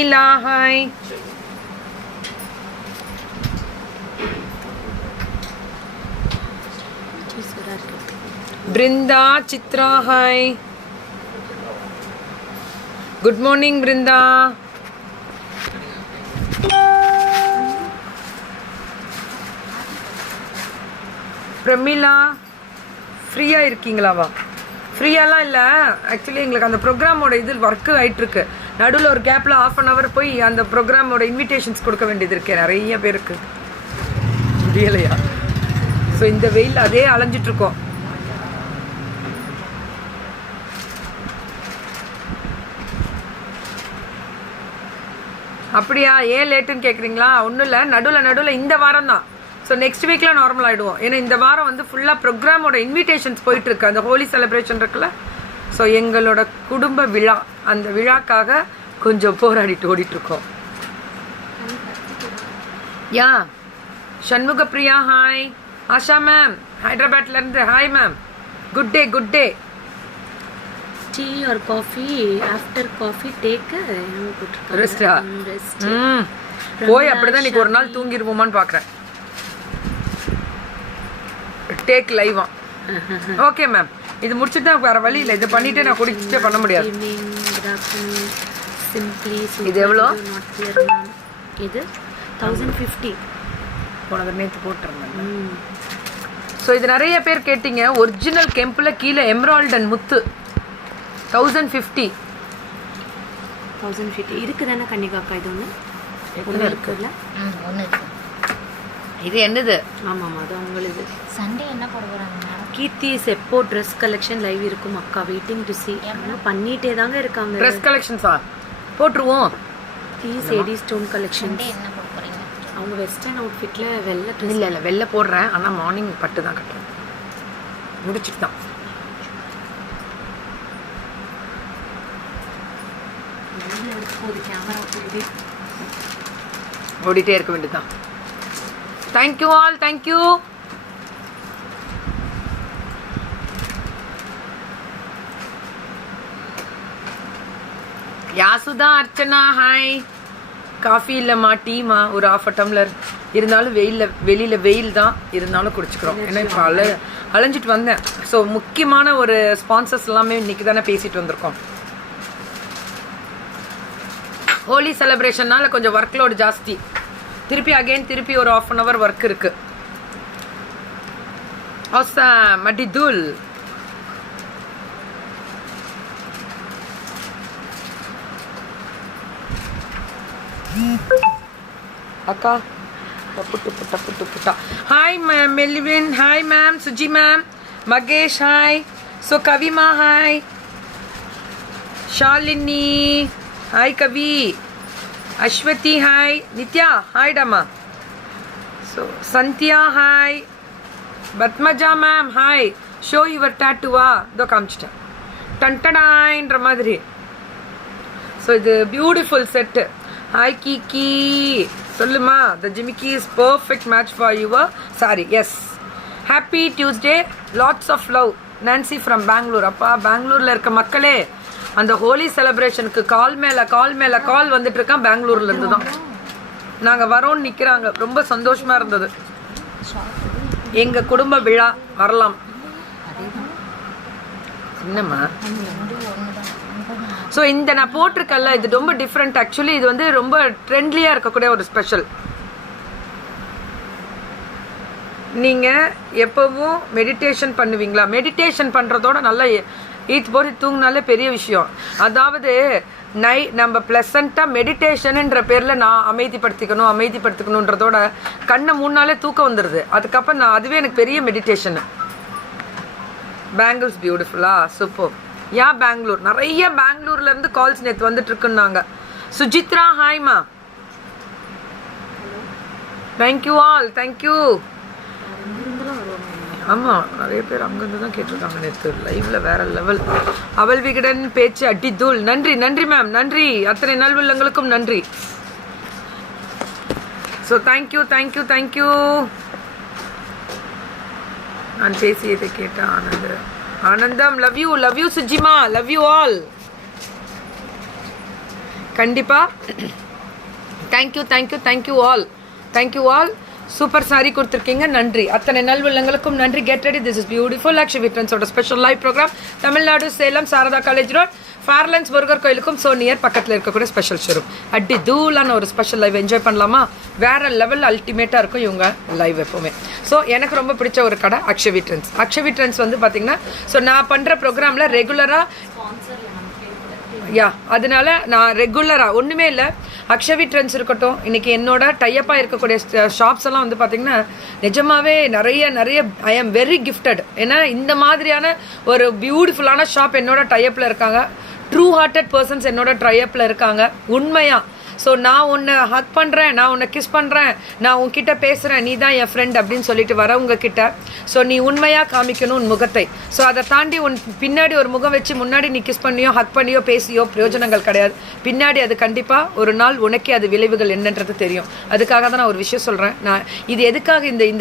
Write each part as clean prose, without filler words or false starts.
Pramila, hi. Brinda, Chitra, hi. Good morning, Brinda. Pramila, ஃப்ரீயாக இருக்கீங்களாவா? ஃப்ரீயாலாம் இல்லை, actually எங்களுக்கு அந்த ப்ரோக்ராமோட இது ஒர்க்கு ஆகிட்டு இருக்கு. நடுவில் ஒரு கேப்பில் ½ போய் அந்த ப்ரோக்ராமோட இன்விடேஷன்ஸ் கொடுக்க வேண்டியது இருக்கு நிறைய பேருக்கு. முடியலையா? ஸோ இந்த வெயில் அதே அலைஞ்சிட்ருக்கோம். அப்படியா? ஏன் லேட்டுன்னு கேட்குறீங்களா? ஒன்றும் இல்லை, நடுவில் இந்த வாரம் தான். ஸோ நெக்ஸ்ட் வீக்கில் நார்மல் ஆகிடுவோம். ஏன்னா இந்த வாரம் வந்து ஃபுல்லாக ப்ரோக்ராமோட இன்விடேஷன்ஸ் போயிட்டுருக்கு. அந்த ஹோலி செலிப்ரேஷன் இருக்குல்ல, ஸோ எங்களோட குடும்ப விழா, அந்த விழாக்காக கொஞ்சம் போராடிட்டு ஓடிட்டுருக்கோம். Yeah Shanmuga Priya, hi. Asha ma'am ஹைதராபாத்லேருந்து, hi ma'am. Good day, good day. Tea or coffee? After coffee take rest. போய் அப்படிதான் இன்னைக்கு ஒரு நாள் தூங்கிடுவோமான்னு பார்க்குறேன். டேக் லைவா? ஓகே மேம், இது முடிச்சுட்டு தான் வேறு வழி இல்லை. இது பண்ணிவிட்டு நான் குடிச்சிட்டே பண்ண முடியாது. இது எவ்வளோ? இது 1050. போனது நேற்று போட்டுருந்தேன். ஸோ இது நிறைய பேர் கேட்டீங்க. ஒரிஜினல் கெம்பில் கீழே எம்ராய்டன் முத்து 1050 இருக்குதானே கன்னிகாக்கா? இது ஒன்று இருக்குல்ல? ஒன்று இருக்கு. இது என்னது? ஆமாம், அது அவங்களுக்கு. சண்டே என்ன போட போகிறாங்க? கீர்த்திஸ் எப்போ ட்ரெஸ் கலெக்ஷன் லைவ் இருக்கும் அக்கா? Waiting to see. பண்ணிட்டே தாங்க இருக்காங்க. ட்ரெஸ் கலெக்ஷன்ஸா? போட்டுருவோம். Piece AD stone collection. என்ன போட போகிறீங்க? அவங்க வெஸ்டர்ன் அவுட்ஃபிட்டில் வெள்ளை ட்ரெஸ். இல்லை வெள்ளை போடுறேன், ஆனால் மார்னிங் பட்டு தான் கட்டுறேன். முடிச்சுட்டு தான். ஓடிட்டே இருக்க வேண்டியதுதான். Thank you all, thank you. Yasudha, Archana, hi. Coffee இல்லைம்மா, டீமா, ஒரு ½ டம்ளர். இருந்தாலும் வெளியில் வெயில் தான், இருந்தாலும் குடிச்சுக்கிறோம். ஏன்னா இப்போ அலைஞ்சிட்டு வந்தேன். ஸோ முக்கியமான ஒரு ஸ்பான்சர்ஸ் எல்லாமே இன்னைக்கு தானே பேசிட்டு வந்திருக்கோம். ஹோலி செலிப்ரேஷன்னால கொஞ்சம் ஒர்க் லோடு ஜாஸ்தி. திருப்பி ஒரு ½ ஒர்க் இருக்கு. ஆசம் மடிதுல். அக்கா புட்டா. Hi ma'am Melvin, hi ma'am. Suji ma'am, Mahesh, hi. So கவிமா, hi. Shalini, hi. Kavi, Aswathi, hi. Nithya, hi டம்மா. So Sandhya, hi. Padmaja ma'am, hi. Show your டாட்டுவா? இதோ காமிச்சிட்டேன். டன்டடாயின்ற மாதிரி. ஸோ இது பியூட்டிஃபுல் செட்டு. ஹாய் கீகி, சொல்லுமா. The jimikki is perfect match for your sari. Yes, happy Tuesday, lots of love. Nancy from Bangalore. அப்பா, பெங்களூரில் இருக்க மக்களே, அந்த ஹோலி செலிப்ரேஷனுக்கு கால் மேலே கால் வந்துட்டு இருக்கான். பெங்களூர்லேருந்து தான் நாங்கள் வரோன்னு நிற்கிறாங்க. ரொம்ப சந்தோஷமாக இருந்தது. எங்கள் குடும்ப விழா, வரலாம். என்னம்மா? ஸோ இந்த நான் போட்டிருக்கேன்ல, இது ரொம்ப டிஃப்ரெண்ட். ஆக்சுவலி இது வந்து ரொம்ப ட்ரெண்ட்லியாக இருக்கக்கூடிய ஒரு ஸ்பெஷல். நீங்கள் எப்பவும் மெடிடேஷன் பண்ணுவீங்களா? மெடிடேஷன் பண்ணுறதோட நல்லா ஈத் போட்டு தூங்கினாலே பெரிய விஷயம். அதாவது நம்ம ப்ளசண்ட்டாக மெடிடேஷனுன்ற பேரில் நான் அமைதிப்படுத்திக்கணுன்றதோட கண்ணை 3 நாளே தூக்கம் வந்துடுது. அதுக்கப்புறம் அதுவே எனக்கு பெரிய மெடிடேஷனு. பேங்கிள்ஸ் பியூட்டிஃபுல்லா? சூப்பர். யா பெங்களூர், நிறைய பெங்களூர்லேருந்து கால்ஸ் நேற்று வந்துட்டு இருக்குன்னாங்க. சுஜித்ரா, ஹாய்மா. Thank you all, thank you. ஆமாம், நிறைய பேர் அங்கேருந்து தான் கேட்டிருக்காங்க நேற்று லைவ்ல. வேற லெவல். அவள் விகடன் பேச்சு அடித்தூள். நன்றி மேம், நன்றி. அத்தனை நல்வுள்ளங்களுக்கும் நன்றி. So thank you. நான் பேசியதை கேட்ட ஆனந்தம். லவ் யூ சுஜிமா, லவ் யூ ஆல். கண்டிப்பாக தேங்க்யூ ஆல் சூப்பர் சாரி கொடுத்துருக்கீங்க, நன்றி. அத்தனை நல்வுள்ளங்களுக்கும் நன்றி. Get ready, this is beautiful Akshay விட்ரன்ஸோட special live programme, Tamil Nadu Salem Sarada college road, Fairlands Murugar கோயிலுக்கும் ஸோ நியர் பக்கத்தில் இருக்கக்கூடிய ஸ்பெஷல் ஷோரூம். அடி தூளான ஒரு ஸ்பெஷல் லைவ் என்ஜாய் பண்ணலாமா? வேற லெவல் அல்டிமேட்டாக இருக்கும் இவங்க லைவ் எப்போவுமே. ஸோ எனக்கு ரொம்ப பிடிச்ச ஒரு கடை அக்ஷய் விட்ரன்ஸ். அக்ஷய் விட்ரன்ஸ் வந்து பார்த்தீங்கன்னா, ஸோ நான் பண்ணுற ப்ரோக்ராமில் ரெகுலராக அதனால நான் ரெகுலராக ஒன்றுமே இல்லை, அக்ஷய் விட்ரன்ஸ் இருக்கட்டும், இன்றைக்கி என்னோட டையப்பாக இருக்கக்கூடிய ஷாப்ஸ் எல்லாம் வந்து பார்த்திங்கன்னா நிஜமாகவே நிறைய ஐ ஆம் வெரி கிஃப்டட். ஏன்னா இந்த மாதிரியான ஒரு பியூட்டிஃபுல்லான ஷாப் என்னோட டையப்பில் இருக்காங்க, ட்ரூ ஹார்ட்டட் பர்சன்ஸ் என்னோட டையப்பில் இருக்காங்க. உண்மையாக ஸோ நான் உன்னை ஹக் பண்ணுறேன், நான் உன்னை கிஸ் பண்ணுறேன், நான் உன்கிட்ட பேசுகிறேன், நீ தான் என் ஃப்ரெண்ட் அப்படின்னு சொல்லிட்டு வரவங்க கிட்ட ஸோ நீ உண்மையாக காமிக்கணும் உன் முகத்தை. ஸோ அதை தாண்டி உன் பின்னாடி ஒரு முகம் வச்சு முன்னாடி நீ கிஸ் பண்ணியோ ஹக் பண்ணியோ பேசியோ பிரயோஜனங்கள் கிடையாது. பின்னாடி அது கண்டிப்பாக ஒரு நாள் உனக்கே அது விளைவுகள் என்னன்றது தெரியும். அதுக்காக தான் நான் ஒரு விஷயம் சொல்கிறேன். நான் இது எதுக்காக இந்த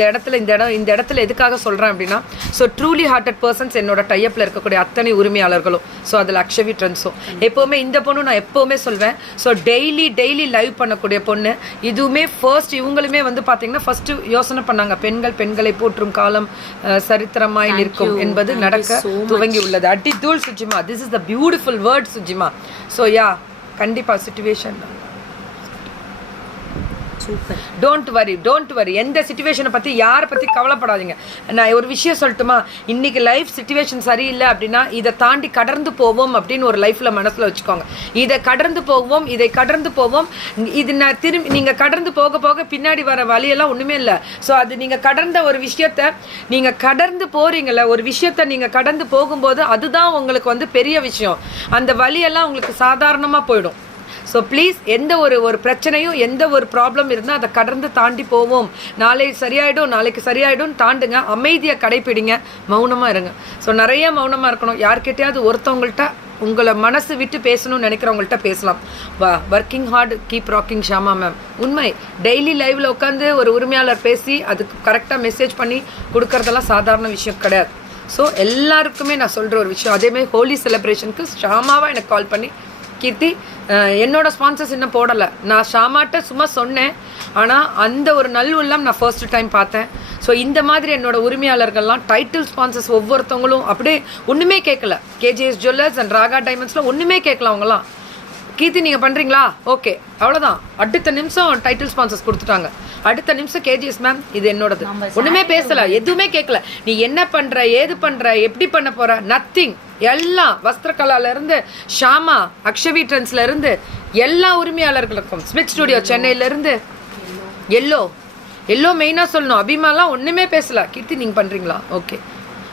இடத்துல எதுக்காக சொல்கிறேன் அப்படின்னா, ஸோ ட்ரூலி ஹார்ட்டட் பர்சன்ஸ் என்னோட டையப்பில் இருக்கக்கூடிய அத்தனை உரிமையாளர்களும், ஸோ அதில் அக்ஷய் விட்ரன்ஸும் எப்போவுமே இந்த பொண்ணு நான் எப்போவுமே சொல்வேன். ஸோ டெய்லி லைவ் பண்ணக்கூடிய பொண்ணு இதுவுமே ஃபர்ஸ்ட். இவங்களுமே வந்து பார்த்தீங்கன்னா ஃபர்ஸ்ட் யோசனை பண்ணாங்க, பெண்களை போற்றும் காலம் சரித்திரமாய் நிற்கும் என்பது நடக்க துவங்கி உள்ளது. அடி தூள் சுஜிமா, this is the beautiful word சுஜிமா. ஸோ கண்டிப்பாக சிச்சுவேஷன் டோன்ட் வரி எந்த சிச்சுவேஷனை பற்றி யாரை பற்றி கவலைப்படாதீங்க. நான் ஒரு விஷயம் சொல்லட்டுமா, இன்னைக்கு லைஃப் சிச்சுவேஷன் சரியில்லை அப்படின்னா இதை தாண்டி கடந்து போவோம் அப்படின்னு ஒரு லைஃப்பில் மனசில் வச்சுக்கோங்க. இதை கடந்து போவோம். இது நான் திரும்பி நீங்கள் கடந்து போக பின்னாடி வர வழியெல்லாம் ஒன்றுமே இல்லை. ஸோ அது நீங்கள் கடந்த ஒரு விஷயத்த நீங்கள் கடந்து போகிறீங்கள, ஒரு விஷயத்த நீங்கள் கடந்து போகும்போது அதுதான் உங்களுக்கு வந்து பெரிய விஷயம். அந்த வழியெல்லாம் உங்களுக்கு சாதாரணமாக போயிடும். ஸோ ப்ளீஸ் எந்த ஒரு பிரச்சனையும் எந்த ஒரு ப்ராப்ளம் இருந்தால் அதை கடந்து தாண்டி போவோம். நாளைக்கு சரியாயிடும் தாண்டுங்க. அமைதியை கடைப்பிடிங்க, மௌனமாக இருங்க. ஸோ நிறைய மௌனமாக இருக்கணும். யார்கிட்டையாவது ஒருத்தவங்கள்ட்ட உங்களை மனசு விட்டு பேசணும்னு நினைக்கிறவங்கள்ட்ட பேசலாம். Working hard keep rocking Shama ma'am. உண்மை. டெய்லி லைவில் உட்காந்து ஒரு உரிமையாளர் பேசி அதுக்கு கரெக்டாக மெசேஜ் பண்ணி கொடுக்கறதெல்லாம் சாதாரண விஷயம் கிடையாது. ஸோ எல்லாருக்குமே நான் சொல்கிற ஒரு விஷயம், அதேமாதிரி ஹோலி செலிப்ரேஷனுக்கு ஷாமாவாக எனக்கு கால் பண்ணி, கீர்த்தி என்னோட ஸ்பான்சர்ஸ் இன்னும் போடலை, நான் ஷாமாட்ட சும்மா சொன்னேன், ஆனால் அந்த ஒரு நல்வுள்ளம் நான் ஃபர்ஸ்ட் டைம் பார்த்தேன். ஸோ இந்த மாதிரி என்னோட உரிமையாளர்கள்லாம் டைட்டில் ஸ்பான்சர்ஸ் ஒவ்வொருத்தவங்களும் அப்படியே ஒன்றுமே கேட்கல. கேஜிஎஸ் ஜுவல்லர்ஸ் அண்ட் ராகா டைமண்ட்ஸ்லாம் ஒன்றுமே கேட்கல. அவங்களாம் கீர்த்தி நீங்கள் பண்ணுறீங்களா, ஓகே அவ்வளோதான். அடுத்த நிமிஷம் டைட்டில் ஸ்பான்சர்ஸ் கொடுத்துட்டாங்க. அடுத்த நிமிஷம் கேஜிஎஸ் மேம் இது என்னோடது. ஒன்றுமே பேசலை, எதுவுமே கேட்கல. நீ என்ன பண்ணுற, ஏது பண்ணுற, எப்படி பண்ண போகிற, நத்திங். எல்லாம் வஸ்திரகலாலேருந்து ஷாமா, அக்ஷய் விட்ரன்ஸ்லேருந்து எல்லா உரிமையாளர்களுக்கும், ஸ்மித் ஸ்டுடியோ சென்னையிலேருந்து எல்லோ மெயினாக சொல்லணும். அபிமாலாம் ஒன்றுமே பேசலை. கீர்த்தி நீங்கள் பண்ணுறீங்களா, ஓகே.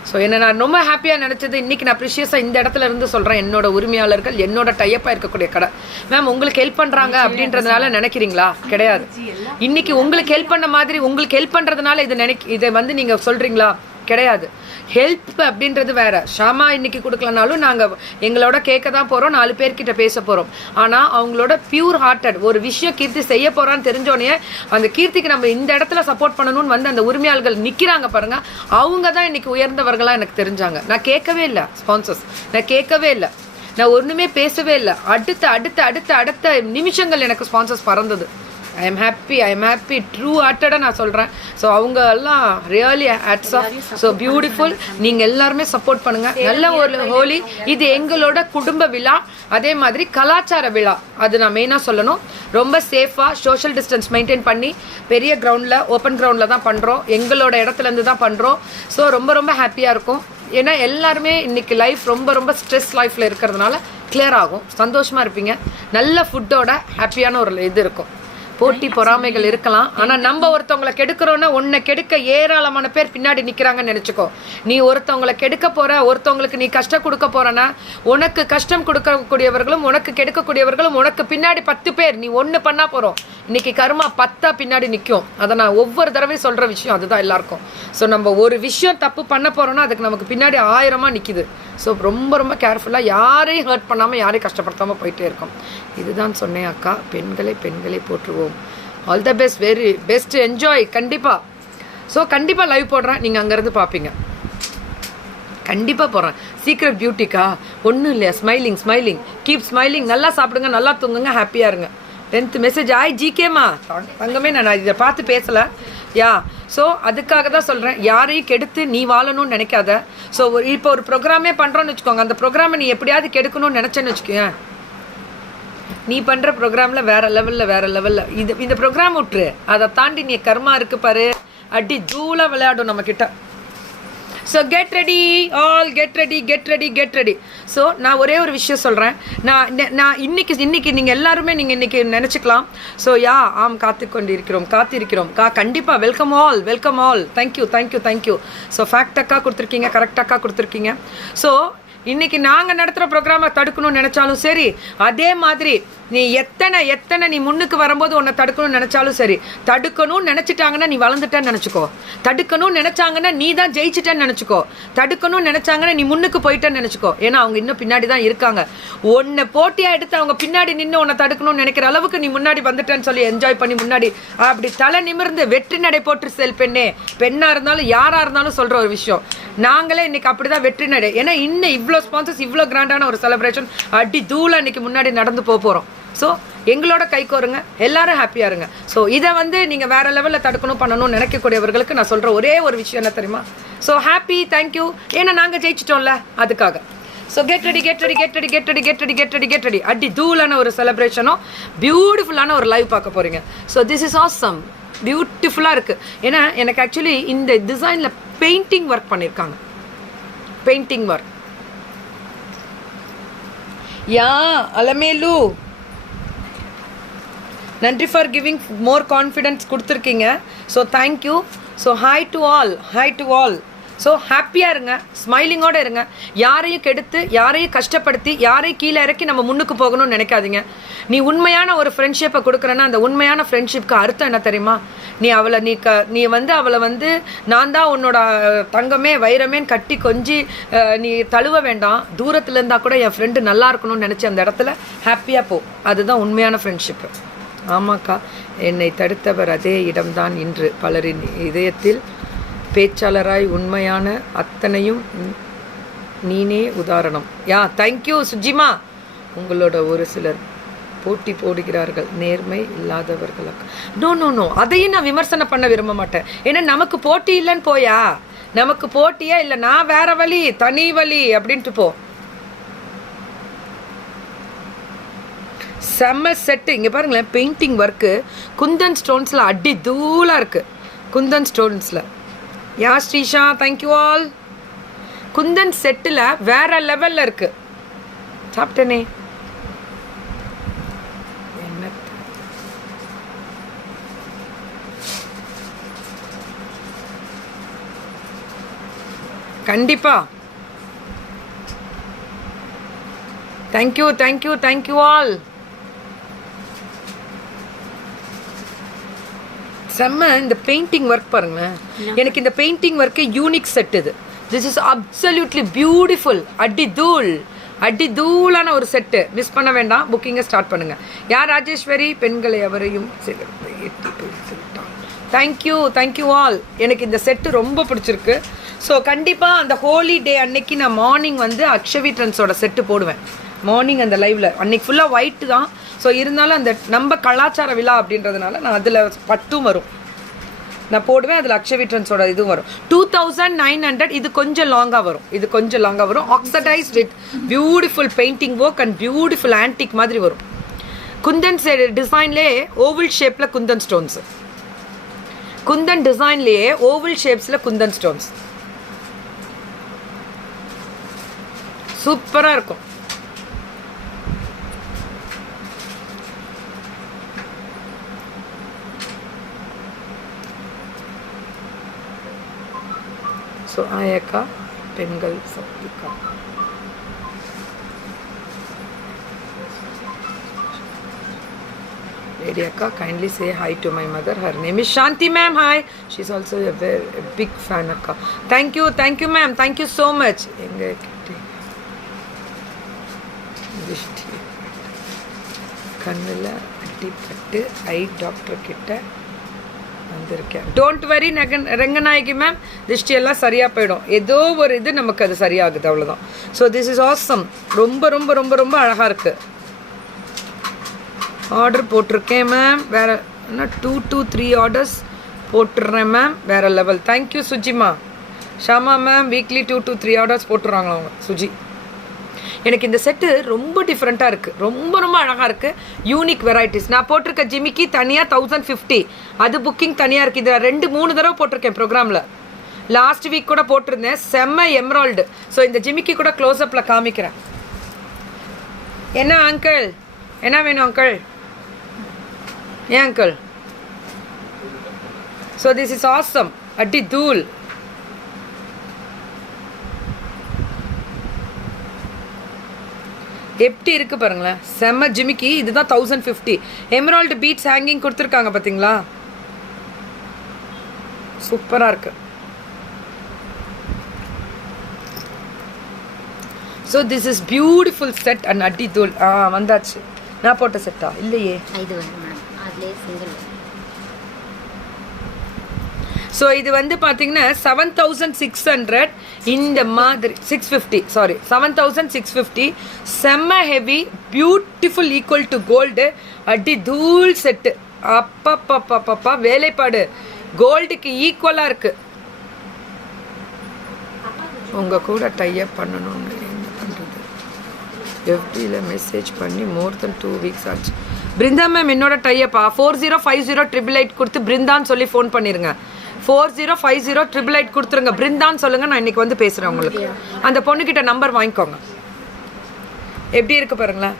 ஸோ என்ன நான் ரொம்ப ஹாப்பியாக நினச்சது, இன்றைக்கி நான் ப்ரிஷியஸாக இந்த இடத்துல இருந்து சொல்கிறேன், என்னோட உரிமையாளர்கள் என்னோட டையப்பாக இருக்கக்கூடிய கடை. மேம் உங்களுக்கு ஹெல்ப் பண்ணுறாங்க அப்படின்றதுனால நினைக்கிறீங்களா? கிடையாது. இன்றைக்கி உங்களுக்கு ஹெல்ப் பண்ண மாதிரி உங்களுக்கு ஹெல்ப் பண்ணுறதுனால இதை வந்து நீங்கள் சொல்கிறீங்களா? கிடையாது. ஹெல்ப் அப்படின்றது வேற. ஷாமா இன்னைக்கு கொடுக்கலனாலும் நாங்கள் எங்களோட கேட்க தான் போகிறோம், 4 பேர்கிட்ட பேச போகிறோம். ஆனால் அவங்களோட பியூர் ஹார்ட்டட் ஒரு விஷயம் கீர்த்தி செய்ய போகிறான்னு தெரிஞ்சோடனே அந்த கீர்த்திக்கு நம்ம இந்த இடத்துல சப்போர்ட் பண்ணணும்னு வந்து அந்த உரிமையாளர்கள் நிற்கிறாங்க பாருங்க, அவங்க தான் இன்னைக்கு உயர்ந்தவர்களாக எனக்கு தெரிஞ்சாங்க. நான் கேட்கவே இல்லை ஸ்பான்சர்ஸ், நான் கேட்கவே இல்லை, நான் ஒன்றுமே பேசவே இல்லை. அடுத்த நிமிஷங்கள் எனக்கு ஸ்பான்சர்ஸ் பறந்தது. ஐ எம் ஹாப்பி ட்ரூ ஹார்ட்டடாக நான் சொல்கிறேன். ஸோ அவங்க எல்லாம் really hats off. So beautiful. நீங்கள் எல்லாருமே சப்போர்ட் பண்ணுங்கள். நல்ல ஒரு ஹோலி. இது எங்களோட குடும்ப விழா, அதே மாதிரி கலாச்சார விழா. அது நான் மெயினாக சொல்லணும். ரொம்ப சேஃபாக சோஷியல் டிஸ்டன்ஸ் மெயின்டைன் பண்ணி பெரிய கிரவுண்டில், ஓப்பன் கிரவுண்டில் தான் பண்ணுறோம், எங்களோட இடத்துலேருந்து தான் பண்ணுறோம். ஸோ ரொம்ப ஹாப்பியாக இருக்கும். ஏன்னா எல்லாருமே இன்றைக்கி லைஃப் ரொம்ப ஸ்ட்ரெஸ் லைஃப்பில் இருக்கிறதுனால கிளியர் ஆகும். சந்தோஷமாக இருப்பீங்க. நல்ல ஃபுட்டோட ஹாப்பியான ஒரு இது இருக்கும். போட்டி பொறாமைகள் இருக்கலாம், ஆனால் நம்ம ஒருத்தவங்களை கெடுக்கிறோன்னா உன்னை கெடுக்க ஏராளமான பேர் பின்னாடி நிற்கிறாங்கன்னு நினச்சிக்கோ. நீ ஒருத்தவங்களை கெடுக்க போகிற, ஒருத்தவங்களுக்கு நீ கஷ்டம் கொடுக்க போகிறனா, உனக்கு கஷ்டம் கொடுக்கக்கூடியவர்களும் உனக்கு கெடுக்கக்கூடியவர்களும் உனக்கு பின்னாடி 10 பேர். நீ ஒன்று பண்ணால் போகிறோம், இன்னைக்கு கர்மா 10 பின்னாடி நிற்கும். அதை நான் ஒவ்வொரு தடவையும் சொல்கிற விஷயம் அதுதான் எல்லாருக்கும். ஸோ நம்ம ஒரு விஷயம் தப்பு பண்ண போகிறோன்னா அதுக்கு நமக்கு பின்னாடி 1000 நிற்கிது. ஸோ ரொம்ப கேர்ஃபுல்லாக யாரையும் ஹர்ட் பண்ணாமல் யாரையும் கஷ்டப்படுத்தாமல் போயிட்டே இருக்கோம். இதுதான் சொன்னேன் அக்கா. பெண்களை போற்றுவோம். All the best, very best, enjoy. கண்டிப்பாக. ஸோ கண்டிப்பாக லைவ் போடுறேன், நீங்கள் அங்கேருந்து பார்ப்பீங்க. கண்டிப்பாக போகிறேன். சீக்ரெட் பியூட்டிக்கா ஒன்றும் இல்லையா, ஸ்மைலிங் ஸ்மைலிங் கீப் ஸ்மைலிங். நல்லா சாப்பிடுங்க, நல்லா தூங்குங்க, ஹாப்பியாக இருங்க. 10th மெசேஜ் ஜிகேமா தங்கமே, நான் இதை பார்த்து பேசலை யா. ஸோ அதுக்காக தான் சொல்கிறேன், யாரையும் கெடுத்து நீ வாழணும்னு நினைக்காத. ஸோ இப்போ ஒரு ப்ரோக்ராமே பண்ணுறோன்னு வச்சுக்கோங்க, அந்த ப்ரோக்ராமை நீ எப்படியாவது கெடுக்கணும்னு நினச்சேன்னு வச்சுக்கோங்க, நீ பண்ணுற ப்ரோக்ராமில் வேறு லெவலில் இந்த ப்ரோக்ராம் விட்டுரு. அதை தாண்டி நீ கர்மா இருக்கு பாரு, அடி தூளாக விளையாடும் நம்மக்கிட்ட. So get ready all, get ready. So நான் ஒரே ஒரு விஷயம் சொல்கிறேன். நான் இன்னைக்கு நீங்கள் எல்லாருமே நீங்கள் இன்னைக்கு நினச்சிக்கலாம். ஸோ ஆம், காத்திருக்கிறோம். கண்டிப்பாக வெல்கம் ஆல். தேங்க்யூ. ஸோ ஃபேக்டக்காக கொடுத்துருக்கீங்க, கரெக்டாக கொடுத்துருக்கீங்க. ஸோ இன்னைக்கு நாங்கள் நடத்துகிற ப்ரோக்ராமை தடுக்கணும்னு நினச்சாலும் சரி, அதே மாதிரி நீ எத்தனை நீ முன்னுக்கு வரும்போது உன்னை தடுக்கணும்னு நினச்சாலும் சரி, தடுக்கணும்னு நினச்சிட்டாங்கன்னா நீ வளர்ந்துட்டேன்னு நினச்சிக்கோ. தடுக்கணும்னு நினச்சாங்கன்னா நீ தான் ஜெயிச்சிட்டேன்னு நினச்சிக்கோ. தடுக்கணும்னு நினச்சாங்கன்னா நீ முன்னுக்கு போயிட்டேன்னு நினச்சிக்கோ. ஏன்னா அவங்க இன்னும் பின்னாடி தான் இருக்காங்க. உன்னை போட்டியாக எடுத்து அவங்க பின்னாடி நின்று உன்னை தடுக்கணும்னு நினைக்கிற அளவுக்கு நீ முன்னாடி வந்துட்டேன்னு சொல்லி என்ஜாய் பண்ணி முன்னாடி அப்படி தலை நிமிர்ந்து வெற்றி நடை போட்டு செல் பெண்ணே. பெண்ணாக இருந்தாலும் யாராக இருந்தாலும் சொல்கிற ஒரு விஷயம், நாங்களே இன்னைக்கு அப்படிதான் வெற்றி நடை. ஏன்னா இன்னும் இவ்வளோ ஸ்பான்சர்ஸ், இவ்வளோ கிராண்டான ஒரு செலிப்ரேஷன் அடி தூளா இன்னைக்கு முன்னாடி நடந்து போகிறோம். ஸோ எங்களோட கை கோருங்க, எல்லாரும் ஹாப்பியாக இருங்க. ஸோ இதை நீங்கள் வேறு லெவலில் தடுக்கணும் பண்ணணும்னு நினைக்கக்கூடியவர்களுக்கு நான் சொல்கிற ஒரே ஒரு விஷயம் என்ன தெரியுமா? So happy, thank you. ஏன்னா நாங்கள் ஜெயிச்சிட்டோம்ல, அதுக்காக. So get ready. அடி தூளான ஒரு செலிப்ரேஷனும் பியூட்டிஃபுல்லான ஒரு லைவ் பார்க்க போகிறீங்க. ஸோ திஸ் இஸ் ஆசம், பியூட்டிஃபுல்லாக இருக்குது. ஏன்னா எனக்கு ஆக்சுவலி இந்த டிசைனில் பெயிண்டிங் ஒர்க் பண்ணியிருக்காங்க. பெயிண்டிங் ஒர்க் அலமேலு, நன்றி ஃபார் கிவிங் மோர் கான்ஃபிடென்ஸ் கொடுத்துருக்கீங்க. So thank you. So hi to all. So ஹாப்பியாக இருங்க, ஸ்மைலிங்கோடு இருங்க. யாரையும் கெடுத்து, யாரையும் கஷ்டப்படுத்தி, யாரையும் கீழே இறக்கி நம்ம முன்னுக்கு போகணும்னு நினைக்காதீங்க. நீ உண்மையான ஒரு ஃப்ரெண்ட்ஷிப்பை கொடுக்குறேன்னா அந்த உண்மையான ஃப்ரெண்ட்ஷிப்க்கு அர்த்தம் என்ன தெரியுமா? நீ அவளை அவளை நான் தான் உன்னோட தங்கமே வைரமேன்னு கட்டி கொஞ்சி நீ தழுவ வேண்டாம். தூரத்தில் இருந்தால் கூட என் ஃப்ரெண்டு நல்லா இருக்கணும்னு நினச்சி அந்த இடத்துல ஹாப்பியாக போ. அதுதான் உண்மையான ஃப்ரெண்ட்ஷிப்பு. ஆமாக்கா, என்னை தடுத்தவர் அதே இடம்தான் இன்று பலரின் இதயத்தில் பேச்சாளராய். உண்மையான அத்தனையும் நீனே உதாரணம். தேங்க்யூ சுஜிமா. உங்களோட ஒரு சிலர் போட்டி போடுகிறார்கள், நேர்மை இல்லாதவர்களுக்கு. நோ, அதையும் நான் விமர்சனம் பண்ண விரும்ப மாட்டேன். ஏன்னா நமக்கு போட்டி இல்லைன்னு போயா, நமக்கு போட்டியே இல்லை, நான் வேற வழி, தனி வழி அப்படின்ட்டு போ. செம்ம செட்டு. இங்கே பாருங்களேன், பெயிண்டிங் ஒர்க்கு குந்தன் ஸ்டோன்ஸில் அடி தூளாக இருக்குது. குந்தன் ஸ்டோன்ஸில் ஸ்ரீஷா, தேங்க்யூ ஆல். குந்தன் செட்டில் வேற லெவலில் இருக்குது. சாப்பிட்டேனே என்ன கண்டிப்பா. Thank you all. செம்ம. இந்த பெயிண்டிங் ஒர்க் பாருங்களேன், எனக்கு இந்த பெயிண்டிங் ஒர்க்கு யூனிக் செட். இது திஸ் இஸ் அப்சல்யூட்லி பியூட்டிஃபுல். அடி தூளான ஒரு செட்டு. மிஸ் பண்ண வேண்டாம், புக்கிங்கை ஸ்டார்ட் பண்ணுங்க. ராஜேஸ்வரி, பெண்களை அவரையும் தேங்க்யூ ஆல். எனக்கு இந்த செட்டு ரொம்ப பிடிச்சிருக்கு. ஸோ கண்டிப்பாக அந்த ஹோலி டே அன்னைக்கு நான் மார்னிங் அக்ஷவி ட்ரெண்ட்ஸோட செட்டு போடுவேன். மார்னிங் அந்த லைவில் அன்னைக்கு ஃபுல்லாக ஒயிட்டு தான். ஸோ இருந்தாலும் அந்த நம்ம கலாச்சார விழா அப்படின்றதுனால நான் அதில் பட்டும் வரும், நான் போடுவேன். அதில் அக்ஷவி ட்ரெண்ட்ஸோட இதுவும் வரும். 2900. இது கொஞ்சம் லாங்காக வரும். Oxidised with beautiful painting work and beautiful antique மாதிரி வரும். குந்தன் டிசைன்லேயே ஓவல் ஷேப்பில் குந்தன் ஸ்டோன்ஸ். குந்தன் டிசைன்லேயே ஓவல் ஷேப்ஸில் குந்தன் ஸ்டோன்ஸ் சூப்பராக இருக்கும். ஸோ ஆயக்கா, பெண்கள் சக்திக்கா. Lady Akka, kindly say hi to my mother. Her name is Shanti ma'am. Hi. She's also a big fan Akka. Thank you ma'am. Thank you so much. கண்ணில் அடிப்பட்டு ஐ doctor கிட்ட வந்திருக்கேன். Don't worry Ranganayaki ma'am, திருஷ்டி எல்லாம் சரியாக போயிடும். ஏதோ ஒரு இது நமக்கு அது சரியாகுது, அவ்வளோதான். So this is awesome. ரொம்ப ரொம்ப ரொம்ப ரொம்ப அழகாக இருக்குது. ஆர்டர் போட்டிருக்கேன் மேம். வேறு என்ன 2 to 3 ஆர்டர்ஸ் போட்டுடுறேன் மேம். வேறு லெவல். தேங்க்யூ சுஜிமா. Shama ma'am weekly 2 to 3 orders போட்டுறாங்களா அவங்க சுஜி. எனக்கு இந்த செட்டு ரொம்ப டிஃப்ரெண்ட்டாக இருக்குது. ரொம்ப ரொம்ப அழகாக இருக்குது. Unique varieties. நான் போட்டிருக்க ஜிமிக்கி தனியாக 1050. அது புக்கிங் தனியாக இருக்குது. இதில் 2-3 தடவை போட்டிருக்கேன் ப்ரோக்ராமில். லாஸ்ட் வீக் கூட போட்டிருந்தேன். செம்ம எம்ராய்டு. ஸோ இந்த ஜிமிக்கி கூட க்ளோஸ்அப்பில் காமிக்கிறேன். என்ன அங்கிள், என்ன வேணும் அங்கிள்? ஏன் uncle? So this is awesome. அடி தூள். எப்படி இருக்குது பாருங்களேன். செம்ம ஜிமிக்கி. இதுதான் 1050. எமரால்டு பீட்ஸ் ஹேங்கிங் கொடுத்துருக்காங்க பார்த்தீங்களா? சூப்பராக இருக்கு. So this is beautiful set and அடி தூள். வந்தாச்சு. நான் போட்ட செட்டா? இல்லையே. இது வந்து மேடம் அதுலேயே சிங்கிள். ஸோ இது வந்து பார்த்தீங்கன்னா 7600. இந்த மாதிரி 650, சாரி 7650. செம்ம heavy, beautiful, equal to gold. அடி தூள் செட்டு. அப்பப்பப்பப்பா வேலைப்பாடு கோல்டுக்கு ஈக்குவலாக இருக்கு. உங்கள் கூட டைப் பண்ணணும்னு என்ன பண்ணுறது? எஃப்டியில் மெசேஜ் பண்ணி மோர் தென் 2 வீக்ஸ் ஆச்சு. பிருந்தா மேம் என்னோட டைப்பா 405088 கொடுத்து பிருந்தான்னு சொல்லி ஃபோன் பண்ணிடுங்க. 405088 கொடுத்துருங்க. பிருந்தான்னு சொல்லுங்க. நான் இன்னைக்கு வந்து பேசுகிறேன் உங்களுக்கு. அந்த பொண்ணுக்கிட்ட நம்பர் வாங்கிக்கோங்க. எப்படி இருக்கு பாருங்களேன்.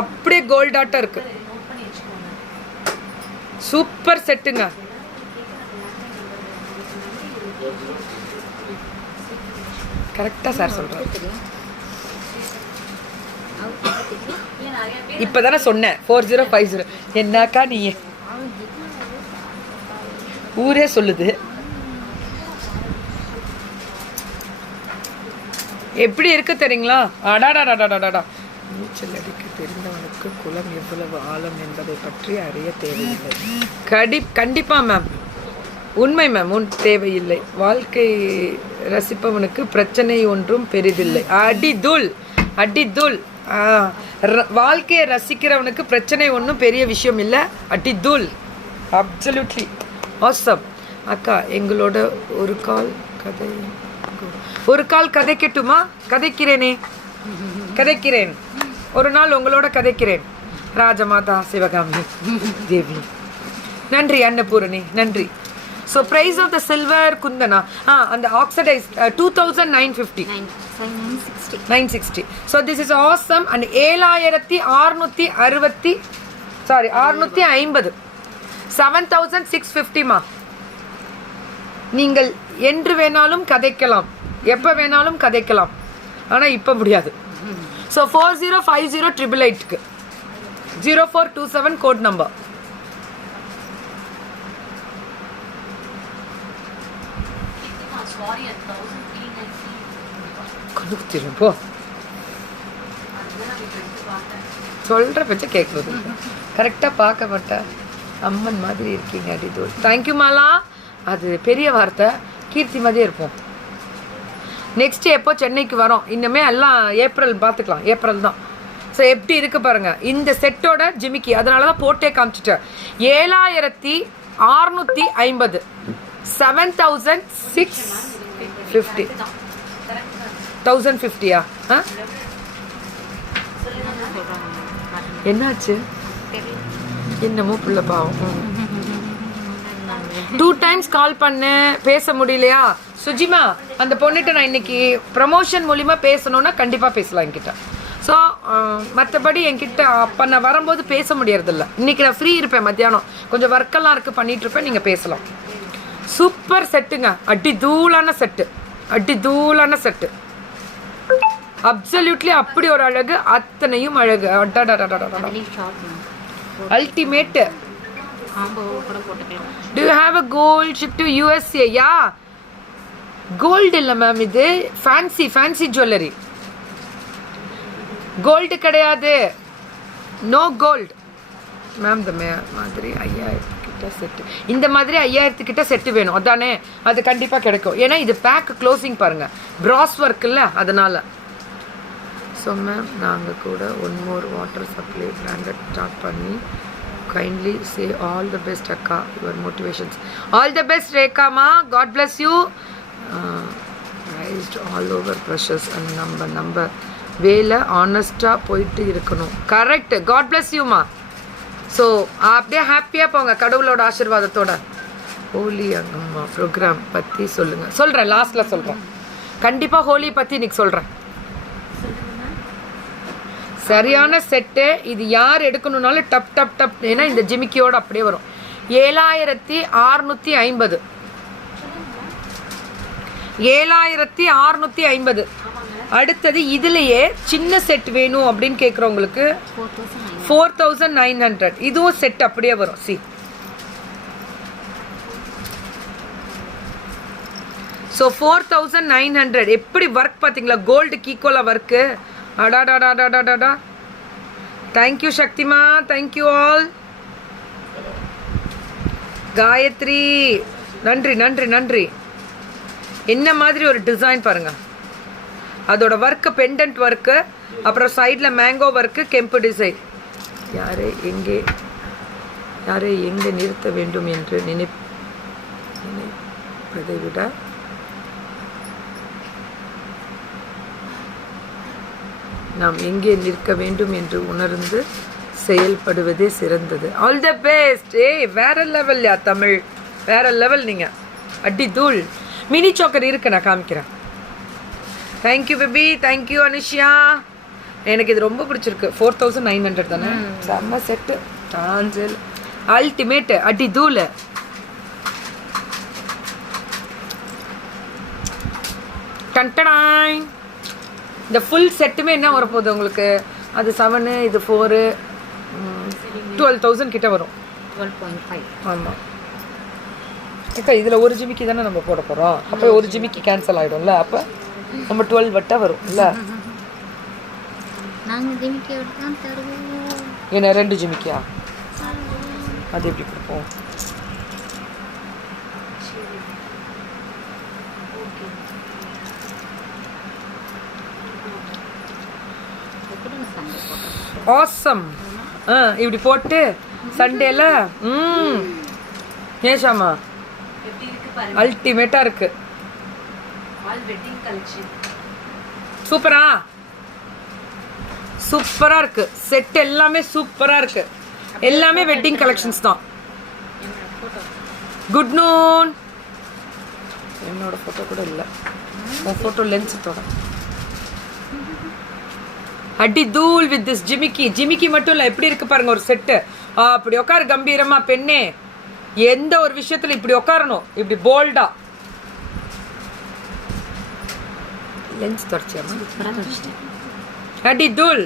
அப்படியே கோல்டாட்டம் இருக்கு. சூப்பர் செட்டுங்க. கரெக்டா சார் சொல்றேன். இப்பதானே சொன்னேன் 4050. என்னக்கா நீ ஊரே சொல்லுது. எப்படி இருக்கு தெரியுங்களா? அடாடாடாடாடாடா. நீச்சல் அடிக்க தெரிந்தவனுக்கு குளம் எவ்வளவு ஆழம் என்பதை பற்றி அறிய தேவையில்லை. கண்டிப்பா மேம், உண்மை மேம். தேவையில்லை. வாழ்க்கை ரசிப்பவனுக்கு பிரச்சனை ஒன்றும் பெரிதில்லை. அடிதுல் அடிதுல். வாழ்க்கையை ரசிக்கிறவனுக்கு பிரச்சனை ஒன்றும் பெரிய விஷயம் இல்லை. அடிதுல். Absolutely awesome. அக்கா எங்களோட ஒரு கால் கதைக்கட்டுமா? கதைக்கிறேன். ஒரு நாள் உங்களோட கதைக்கிறேன். ராஜமாதா சிவகாமி தேவி. நன்றி அன்னபூரணி, நன்றி. So price of the silver குந்தனா அந்த oxidised 2950. 960. So this is awesome. And 7650. 7650மா. நீங்கள் என்று வேணாலும் கதைக்கலாம், எப்போ வேணாலும் கதைக்கலாம். ஆனால் இப்போ முடியாது. ஸோ 405088க்கு 0427 கோட் நம்பர். போ சொல்ற பச்சை கேட்குறது கரெக்டாக பார்க்க மாட்டா. அம்மன் மாதிரி இருக்கீங்க. அடிதோல். தேங்க்யூ மாலா. அது பெரிய வார்த்தை. கீர்த்தி மாதிரியே இருப்போம். நெக்ஸ்ட் எப்போ சென்னைக்கு வரோம்? இன்னுமே எல்லாம் ஏப்ரல் பார்த்துக்கலாம். ஏப்ரல் தான். ஸோ எப்படி இருக்கு பாருங்க இந்த செட்டோட ஜிமிக்கி. அதனால தான் போட்டே காமிச்சிட்டேன். 7650. 7650. 1050யா? என்னாச்சு? என்னமோ புள்ள பாவம். 2 times கால் பண்ணேன், பேச முடியலையா? சுஜிமா அந்த பொண்ணுகிட்ட நான் இன்னைக்கு ப்ரமோஷன் மூலிமா பேசணுன்னா கண்டிப்பாக பேசலாம் என்கிட்ட. ஸோ மற்றபடி என்கிட்ட அப்போ நான் வரும்போது பேச முடியறதில்ல. இன்னைக்கு நான் ஃப்ரீ இருப்பேன். மத்தியானம் கொஞ்சம் ஒர்க்கெல்லாம் இருக்குது, பண்ணிட்டு இருப்பேன். நீங்கள் பேசலாம். சூப்பர் செட்டுங்க. அடி தூளான செட்டு. அப்சல்யூட்லி அப்படி ஒரு அழகு. அத்தனையும் அழகு. Ultimate. Do you have a gold ship to USA? Yeah. Gold இல்லை மேம், இது ஃபேன்சி ஜுவல்லரி. கோல்டு கிடையாது. No gold ma'am. இந்த மாதிரி 5000 கிட்ட செட்டு இந்த மாதிரி 5000 கிட்ட செட்டு வேணும் அதானே, அது கண்டிப்பாக கிடைக்கும். ஏன்னா இது பேக் க்ளோசிங் பாருங்கள், ப்ராஸ் ஒர்க் இல்லை அதனால். ஸோ மேம் நாங்கள் கூட one more water supply branded start பண்ணி kindly say all the best அக்கா, your motivations. All the best ரேகாமா, God bless you. Raised all over pressures and நம்ம வேலை ஆனஸ்டாக போயிட்டு இருக்கணும். கரெக்ட், காட் பிளஸ் யூமா. ஸோ அப்படியே ஹாப்பியாக போங்க கடவுளோட ஆசீர்வாதத்தோட. ஹோலி அம்மா ப்ரோக்ராம் பற்றி சொல்கிறேன் லாஸ்ட்டில் சொல்கிறேன். கண்டிப்பாக ஹோலி பற்றி இன்னைக்கு சொல்கிறேன். சரியான செட்டு இது யார் எடுக்கணுன்னாலும் டப் டப் டப், ஏன்னா இந்த ஜிமிக்கியோடு அப்படியே வரும். 7650 7650. அடுத்தது இதுலேயே சின்ன செட் வேணும் அப்படின்னு கேட்குறவங்களுக்கு 4900. இதுவும் செட் அப்படியே வரும். See so 4900. எப்படி ஒர்க் பார்த்தீங்களா, கோல்டுக்கு ஈக்குவலாக ஒர்க்கு. அடாடாடாடாடாடா. தேங்க்யூ சக்திமா, தேங்க்யூ ஆல். காயத்ரி நன்றி நன்றி நன்றி. என்ன மாதிரி ஒரு டிசைன் பாருங்கள், அதோட ஒர்க்கு பெண்டன்ட் ஒர்க்கு, அப்புறம் சைடில் மேங்கோ ஒர்க்கு, கெம்பு டிசைன். யாரை எங்கே நிறுத்த வேண்டும் என்று நினைப்பதை விட நாம் எங்கே நிற்க வேண்டும் என்று உணர்ந்து செயல்படுவதே சிறந்தது. All the best. வேற லெவல் யா தமிழ், வேற லெவல். நீங்கள் அடி தூள். மினி சோக்கர் இருக்கு, நான் காமிக்கிறேன். Thank you baby, thank you Anushiya. எனக்கு இது ரொம்ப பிடிச்சிருக்கு. 4900 தானே, செம்ம செட்டு. டான்சல் அல்டிமேட், அடி தூள். டன்டனாய். இந்த ஃபுல் செட்டுமே என்ன வரப்போகுது உங்களுக்கு, அது 7, இது 4, 12,000 கிட்ட வரும். 12.5. ஆமாம் அக்கா, இதில் ஒரு ஜிமிக்கி தானே நம்ம போட போகிறோம். அப்போ ஒரு ஜிமிக்கி கேன்சல் ஆகிடும்ல, அப்போ நம்ம 12 வட்டா வரும் இல்லை. நாங்கள் ஜிமிக்கியோட தான் தருவோம். என்ன 2 ஜிமிக்கியா, அது எப்படி கொடுப்போம்? ஆசம். இப்படி போட்டு சண்டேல ஏஷாமா அல்டிமேட்டா இருக்கு. சூப்பரா சூப்பரா இருக்கு. செட் எல்லாமே சூப்பரா இருக்கு. எல்லாமே வெட்டிங் கலெக்ஷன்ஸ் தான். Good noon. என்னோட போட்டோ கூட இல்லை, உன் போட்டோ லென்ஸ் தோட. அடி தூள் வித் திஸ் ஜிமிக்கி. ஜிமிக்கி மட்டும் இல்லை, எப்படி இருக்கு பாருங்க ஒரு செட்டு. அப்படி உட்காரு கம்பீரமா பெண்ணே. எந்த ஒரு விஷயத்துல இப்படி உட்காரணும், இப்படி போல்டா. லென்ஸ் தொடச்சியாமா? அடி தூள்.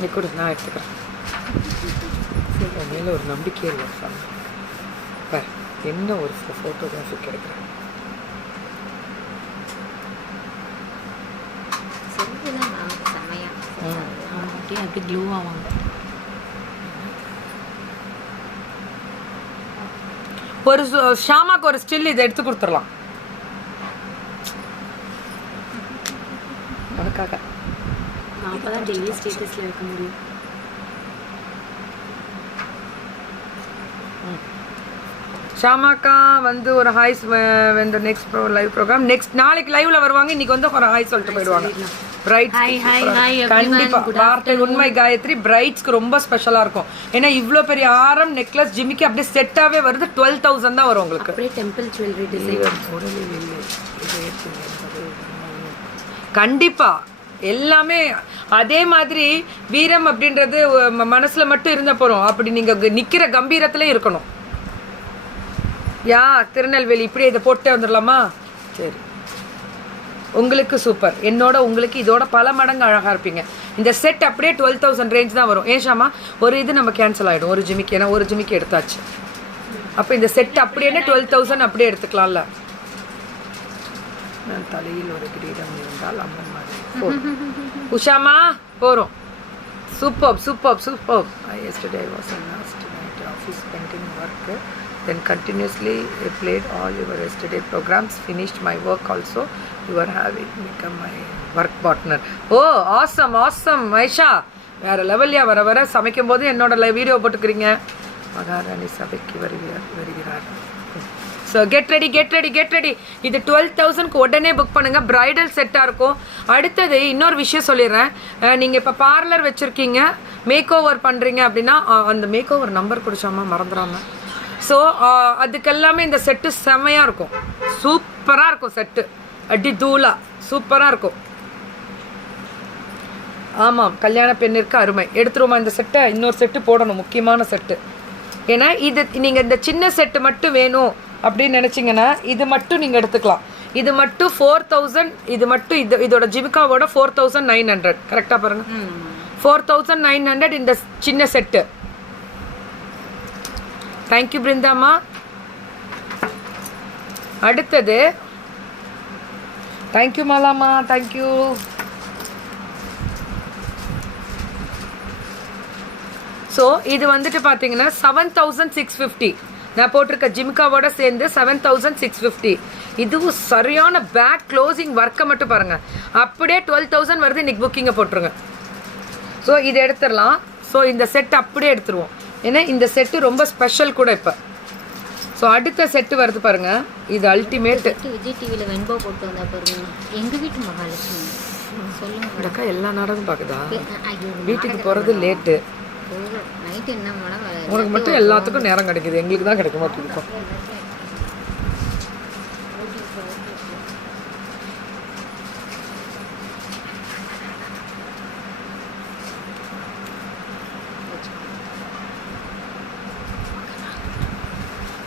நீ கூட நான் எடுத்துக்கிறேன். மேல ஒரு நம்பிக்கை இல்லை. என்ன ஒரு ஃபோட்டோகிராஃபி கிடைக்கிறேன். அப்படி க்ளூ ஆவாங்க. ஒரு ஷாமாக்கு ஒரு ஸ்டில் இதை எடுத்து கொடுத்துடலாம் உனக்காக. நான் அப்பதான் டெய்லி ஸ்டேட்டஸ்ல வைக்க முடியும். ஷாமாக்கா வந்து ஒரு ஹாய்ஸ் இந்த நெக்ஸ்ட் லைவ் ப்ரோக்ராம் நெக்ஸ்ட் நாளைக்கு லைவ்ல வருவாங்க. இன்னைக்கு வந்து ஒரு ஹாய் சொல்லிட்டு போயிடுவாங்க. பிரைட் கண்டிப்பா வார்த்தை உண்மை காயத்ரி. பிரைட்ஸ்க்கு ரொம்ப ஸ்பெஷலா இருக்கும். ஏன்னா இவ்வளோ பெரிய ஆரம் நெக்லஸ் ஜிமிக்கி அப்படியே செட்டாவே வருது. 12,000 தான் வரும் உங்களுக்கு. அப்படியே டெம்பிள் ஜுவல்லரி டிசைன் கண்டிப்பா எல்லாமே அதே மாதிரி. வீரம் அப்படின்றது மனசுல மட்டும் இருந்த போறோம், அப்படி நீங்க நிக்கிற கம்பீரத்துல இருக்கணும். யா திருநெல்வேலி இப்படி இதை போட்டு வந்துடலாமா? சரி, உங்களுக்கு சூப்பர். என்னோட உங்களுக்கு இதோட பல மடங்கு அழகாக இருப்பீங்க. இந்த செட் அப்படியே 12,000 ரேஞ்ச் தான் வரும். ஏஷாமா ஒரு இது நம்ம கேன்சல் ஆகிடும், ஒரு ஜிமிக்கி. ஏன்னா ஒரு ஜிமிக்கி எடுத்தாச்சு. அப்போ இந்த செட் அப்படியே 12,000 அப்படியே எடுத்துக்கலாம்ல. நான் தலையில் ஒரு கிரீடம் இருந்தால் அம்மன் மாதிரி உஷாமா போகிறோம். Superb. Yesterday I was in last night office painting work. Then continuously I played all your yesterday programs. Finished my work also. You are having become my work partner. Oh, awesome, Maisha. வேற லெவல்யா வர சமைக்கும் போது என்னோட video போட்டுக்கிறீங்க. மகாராணி சபைக்கு வருகிறார். So get ready. இது 12,000க்கு உடனே புக் பண்ணுங்கள். ப்ரைடல் செட்டாக இருக்கும். அடுத்தது இன்னொரு விஷயம் சொல்லிடுறேன். நீங்கள் இப்போ பார்லர் வச்சுருக்கீங்க, மேக் ஓவர் பண்ணுறீங்க அப்படின்னா அந்த மேக் ஓவர் நம்பர் குடிச்சாமா மறந்துடாமல். ஸோ அதுக்கெல்லாமே இந்த செட்டு செம்மையாக இருக்கும். சூப்பராக இருக்கும் செட்டு. அடி தூளா சூப்பராக இருக்கும். ஆமாம், கல்யாண பெண்ணிற்கு அருமை. எடுத்துருவோமா இந்த செட்டை? இன்னொரு செட்டு போடணும், முக்கியமான செட்டு. ஏன்னா இது நீங்கள் இந்த சின்ன செட்டு மட்டும் வேணும் அப்படின்னு நினச்சிங்கன்னா இது மட்டும் நீங்கள் எடுத்துக்கலாம். இது மட்டும் 4,000. இது மட்டும் இதோட ஜிமிக்காவோட 4,900. கரெக்டாக பாருங்கள், 4,900 இந்த சின்ன செட்டு. தேங்க்யூ பிருந்தாமா. அடுத்தது தேங்க்யூ மாலாமா, தேங்க்யூ. ஸோ இது வந்துட்டு பார்த்தீங்கன்னா 7,650. நான் போட்டிருக்க ஜிம்காவோட சேர்ந்து 7,650. இதுவும் சரியான பேக் க்ளோசிங் ஒர்க்கை மட்டும் பாருங்கள். அப்படியே 12,000 வருது. இன்றைக்கி புக்கிங்கை போட்டுருங்க. ஸோ இது எடுத்துடலாம். ஸோ இந்த செட் அப்படியே எடுத்துருவோம். ஏன்னா இந்த செட்டு ரொம்ப ஸ்பெஷல் கூட இப்போ. ஸோ அடுத்த செட்டு வருது பாருங்கள். இது அல்டிமேட்டு. விஜய் டிவியில் வெண்பா போட்டு வந்தா பாருங்க. எங்கள் வீட்டு மகாலட்சுமி சொல்லுங்க. எல்லா நாடகம் பார்க்குதா? வீட்டுக்கு போகிறது லேட்டு. நைட்டு என்ன மேடம்? உனக்கு மட்டும் எல்லாத்துக்கும் நேரம் கிடைக்குது, எங்களுக்கு தான் கிடைக்க மாட்டேங்குது.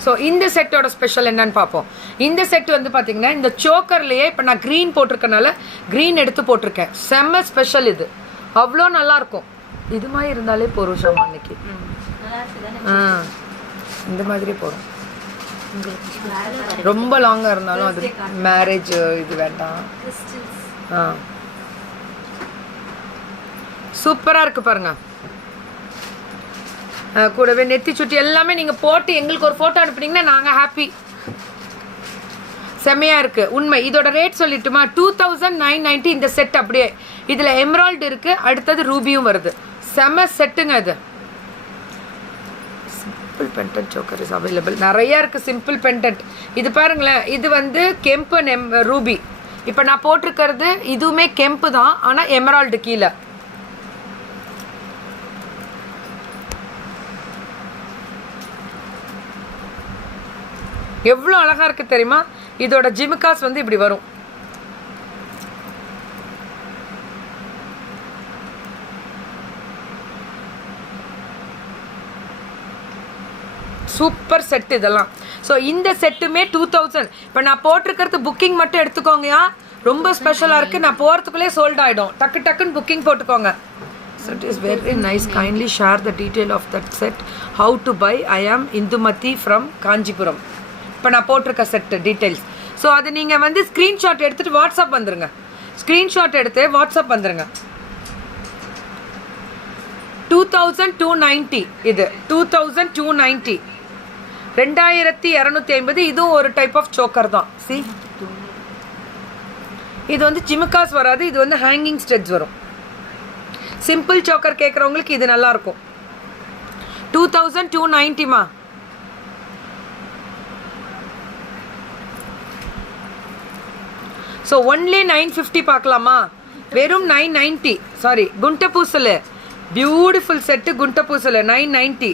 ஸோ இந்த செட்டோட ஸ்பெஷல் என்னன்னு பார்ப்போம். இந்த செட் வந்து பார்த்தீங்கன்னா இந்த சோக்கர்லேயே இப்போ நான் க்ரீன் போட்டிருக்கனால க்ரீன் எடுத்து போட்டிருக்கேன். செம்ம ஸ்பெஷல். இது அவ்வளோ நல்லாயிருக்கும். இது மாதிரி இருந்தாலே போகிறோம் ஷாமா அன்னைக்கு. இந்த மாதிரி போகிறோம். ரொம்ப லாங்காக இருந்தாலும் அது மேரேஜ் இது வேண்டாம். சூப்பராக இருக்குது பாருங்க. கூடவே நெத்தி சுட்டி எல்லாமே நீங்கள் போட்டு எங்களுக்கு ஒரு ஃபோட்டோ அனுப்புனீங்கன்னா நாங்கள் ஹாப்பி. செம்மையாக இருக்குது உண்மை. இதோட ரேட் சொல்லிட்டுமா? 2,990 இந்த செட். அப்படியே இதில் எம்ராய்டு இருக்குது, அடுத்தது ரூபியும் வருது. செம்ம செட்டுங்க இது. Simple pendant choker is available. நிறையா இருக்குது சிம்பிள் பெண்டன்ட். இது பாருங்களேன், இது வந்து கெம்பு ரூபி. இப்போ நான் போட்டிருக்கிறது இதுவுமே கெம்பு தான், ஆனால் எமரால்டு கீழே. எவ்வளோ அழகாக இருக்குது தெரியுமா? இதோட ஜிமிக்காஸ் வந்து இப்படி வரும். சூப்பர் செட் இதெல்லாம். ஸோ இந்த செட்டுமே 2,000. இப்போ நான் போட்டிருக்கிறது புக்கிங் மட்டும் எடுத்துக்கோங்கயா. ரொம்ப ஸ்பெஷலாக இருக்குது. நான் போகிறதுக்குள்ளே சோல்ட் ஆகிடும். டக்குன்னு புக்கிங் போட்டுக்கோங்க. So it is very nice. Kindly share the detail of that set. How to buy. I am Indumati from Kanjipuram. இப்போ நான் போட்டிருக்க செட்டு டீட்டெயில்ஸ். ஸோ அது நீங்கள் வந்து ஸ்க்ரீன்ஷாட் எடுத்துகிட்டு வாட்ஸ்அப் வந்துடுங்க. ஸ்க்ரீன்ஷாட் எடுத்து வாட்ஸ்அப் வந்துடுங்க. 2,290. இது 2,290. 2,250. இதுவும் ஒரு டைப் ஆஃப் சோக்கர் தான். சி, இது வந்து ஜிமிக்காஸ் வராது. இது வந்து ஹேங்கிங் ஸ்டெட்ஸ் வரும். சிம்பிள் சோக்கர் கேட்குறவங்களுக்கு இது நல்லாயிருக்கும். 2,290மா. ஸோ ஒன்லி 950 பார்க்கலாமா? வெறும் 990. சாரி, குண்ட பூசல். பியூட்டிஃபுல் செட்டு குண்ட பூசல் 990.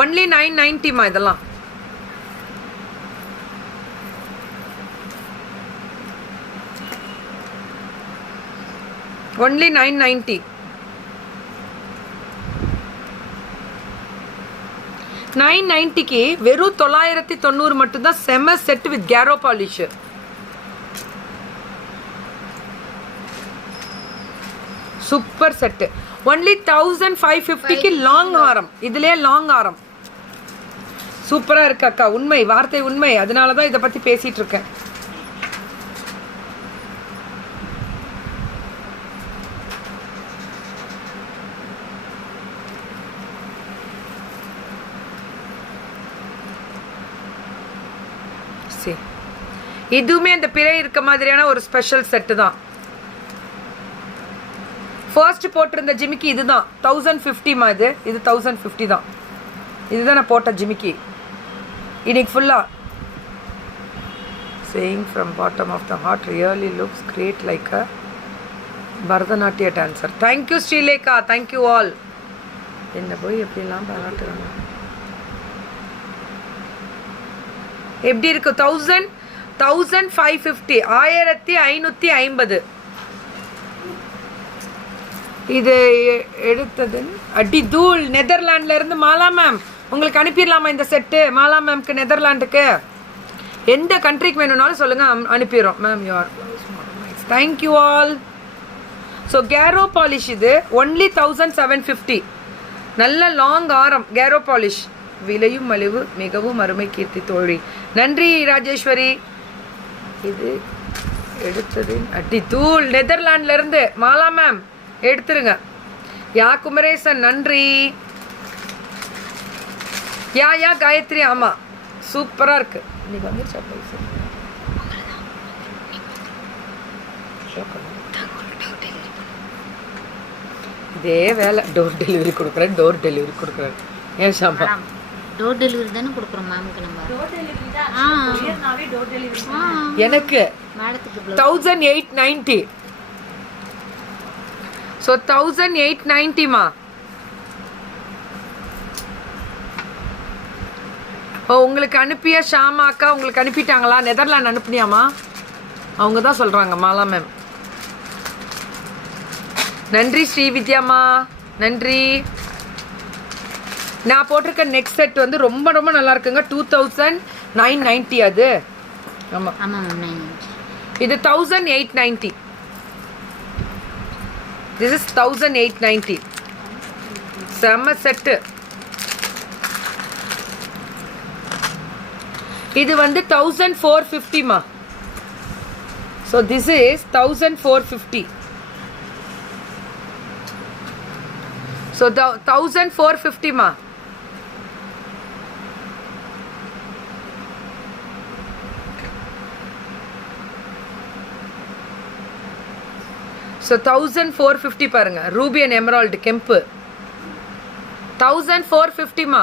ஒன்லி 990மா இதெல்லாம். ஒன்லி 990. 990க்கு வெறும் 990 மட்டும்தான். செம செட் வித் கேரோ பாலிஷ். Super set. ஒன்லி 1,550க்கு லாங் ஆரம். இதுலேயே லாங் ஆரம் சூப்பராக இருக்கு அக்கா. உண்மை, வார்த்தை உண்மை. அதனால தான் இதை பற்றி பேசிகிட்டு இருக்கேன். இதுவுமே அந்த பிறை இருக்க மாதிரியான ஒரு ஸ்பெஷல் செட்டு தான். ஃபர்ஸ்ட் போட்டிருந்த ஜிமிக்கி இதுதான் 1050மா. இது 1050 தான். இதுதான் நான் போட்ட ஜிமிக்கி இன்னைக்கு ஃபுல்லா. Saying from bottom of the heart, really looks great like a பரதநாட்டிய dancer. Thank you Srilekha, thank you all. என்ன போய் எப்படிலாம் பாராட்டுறாங்க. எப்படி இருக்கு? 1550 1550. இது எடுத்தது அடி தூள். நெதர்லாண்டில் இருந்து மாலா மேம் உங்களுக்கு அனுப்பிடலாமா இந்த செட்டு? மாலா மேம்க்கு நெதர்லாண்டுக்கு எந்த கண்ட்ரிக்கு வேணும்னாலும் சொல்லுங்கள், அனுப்பிடுறோம் ma'am. You're thank you all. So கேரோ பாலிஷ் இது ஒன்லி 1750. நல்ல லாங் ஆரம் கேரோ பாலிஷ். விலையும் மலிவு, மிகவும் அருமை கீர்த்தி தோழி. நன்றி ராஜேஸ்வரி. இது எடுத்தது அடி தூள். நெதர்லாண்டில் இருந்து மாலா மேம் எடுத்துருங்க. யா குமரேசன் நன்றி. யா காயத்ரி. ஆமாம் சூப்பராக இருக்கு. இன்னைக்கு வந்து இதே வேலை. டோர் டெலிவரி கொடுக்குறேன். ஏன் ஷாமா? டோர் டெலிவரி தானே கொடுக்குறோம் மேமுக்கு நம்ம. எனக்கு மேடத்துக்கு 1890. ஸோ 1890மா. ஓ உங்களுக்கு அனுப்பிய ஷாமா அக்கா உங்களுக்கு அனுப்பிட்டாங்களா? நெதர்லாண்ட் அனுப்புனியாமா? அவங்க தான் சொல்கிறாங்க மாலா மேம். நன்றி ஸ்ரீவித்யாமா, நன்றி. நான் போட்டிருக்க நெக்ஸ்ட் செட் வந்து ரொம்ப ரொம்ப நல்லா இருக்குங்க. 2990 அது. ஆமாம் இது 1890. This is 1890. செம்ம செட்டு. இது வந்து 1450மா. So this is 1450. ஸோ 1450மா. ஸோ 1450 பாருங்க. ரூபி அண்ட் எமரால்டு கெம்பு 1450மா.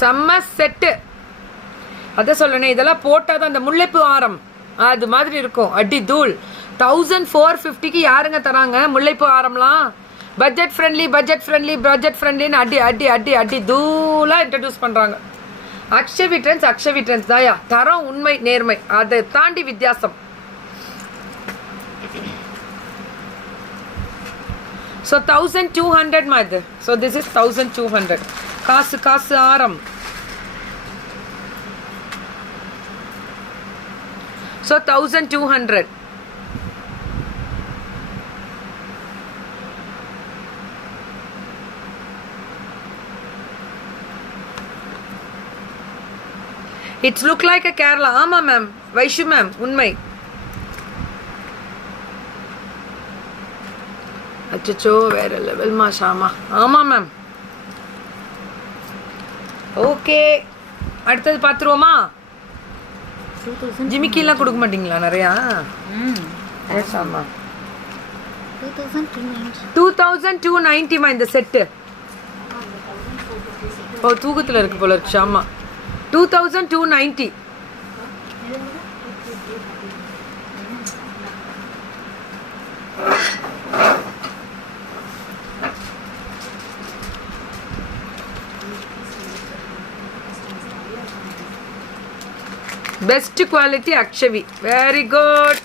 செம்ம செட்டு. அதை சொல்லணும். இதெல்லாம் போட்டால் தான் அந்த முல்லைப்பூ ஆரம் அது மாதிரி இருக்கும். அடி தூள். 1450க்கு யாருங்க தராங்க முல்லைப்பூ ஆரம்லாம்? பட்ஜெட் ஃப்ரெண்ட்லின்னு அடி தூளாக இன்ட்ரடியூஸ் பண்ணுறாங்க. அக்ஷவி ட்ரெண்ட்ஸ் தாயா. தரம், உண்மை, நேர்மை, அதை தாண்டி வித்தியாசம். ஸோ 1200மா இது. So this is 1200. காசு ஆரம். ஸோ 1200. இட்ஸ் லுக் லைக் அ கேரளா. ஆமாம் மேம், வைஷு மேம், உண்மை. அச்சோ வேற லெவல் ஷாமா. ஆமாம் மேம். ஓகே, அடுத்தது பார்த்துருவோமா? ஜிமிக்கிலாம் கொடுக்க மாட்டீங்களா நிறையா? ஷாமா 2290மா இந்த செட்டு. ஓ தூக்கத்தில் இருக்கு போல இருக்கு Shama. 2290. Best quality Akshavi. Very good.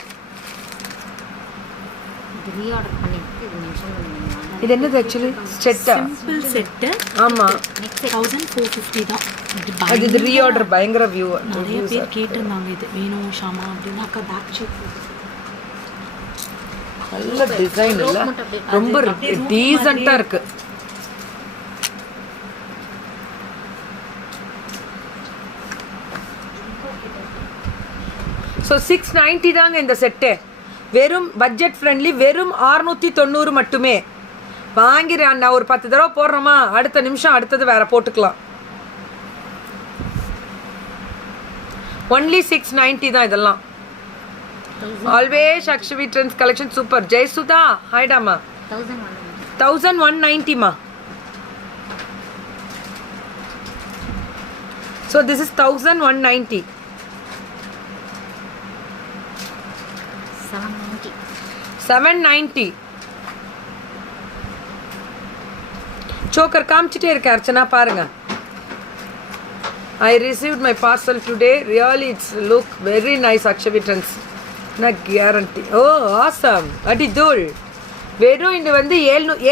இது என்னது ஆக்சுவலி? செட்டா? Simple set. ஆமா 1450 தான். அது இது ரீஆர்டர். பயங்கர வியூ. நிறைய பேர் கேட்டிருந்தாங்க இது வேணும் ஷாமா அப்படின்னாக்கா. பேக் ஷேப் நல்ல டிசைன் இல்ல? ரொம்ப டீசெண்டா இருக்கு. ஸோ 690 தாங்க இந்த செட்டு. வெறும் பட்ஜெட் ஃப்ரெண்ட்லி. வெறும் 690 மட்டுமே. வாங்கிறேன். நான் ஒரு 10 தடவை போடுறோமா, அடுத்த நிமிஷம் அடுத்தது வேற போட்டுக்கலாம். ஒன்லி 690 தான் இதெல்லாம். Always Akshavi trends collection super. Jayasudha ஹாய்டாமா. 1190 மா. So this is 1190. 790. சோக்கர் காமிச்சிட்டே இருக்க அர்ச்சனா பாருங்க. I received my parcel today. Really it's look very nice Akshavi Trends. Na guarantee. Oh awesome. Adi dul. வெறும் இது வந்து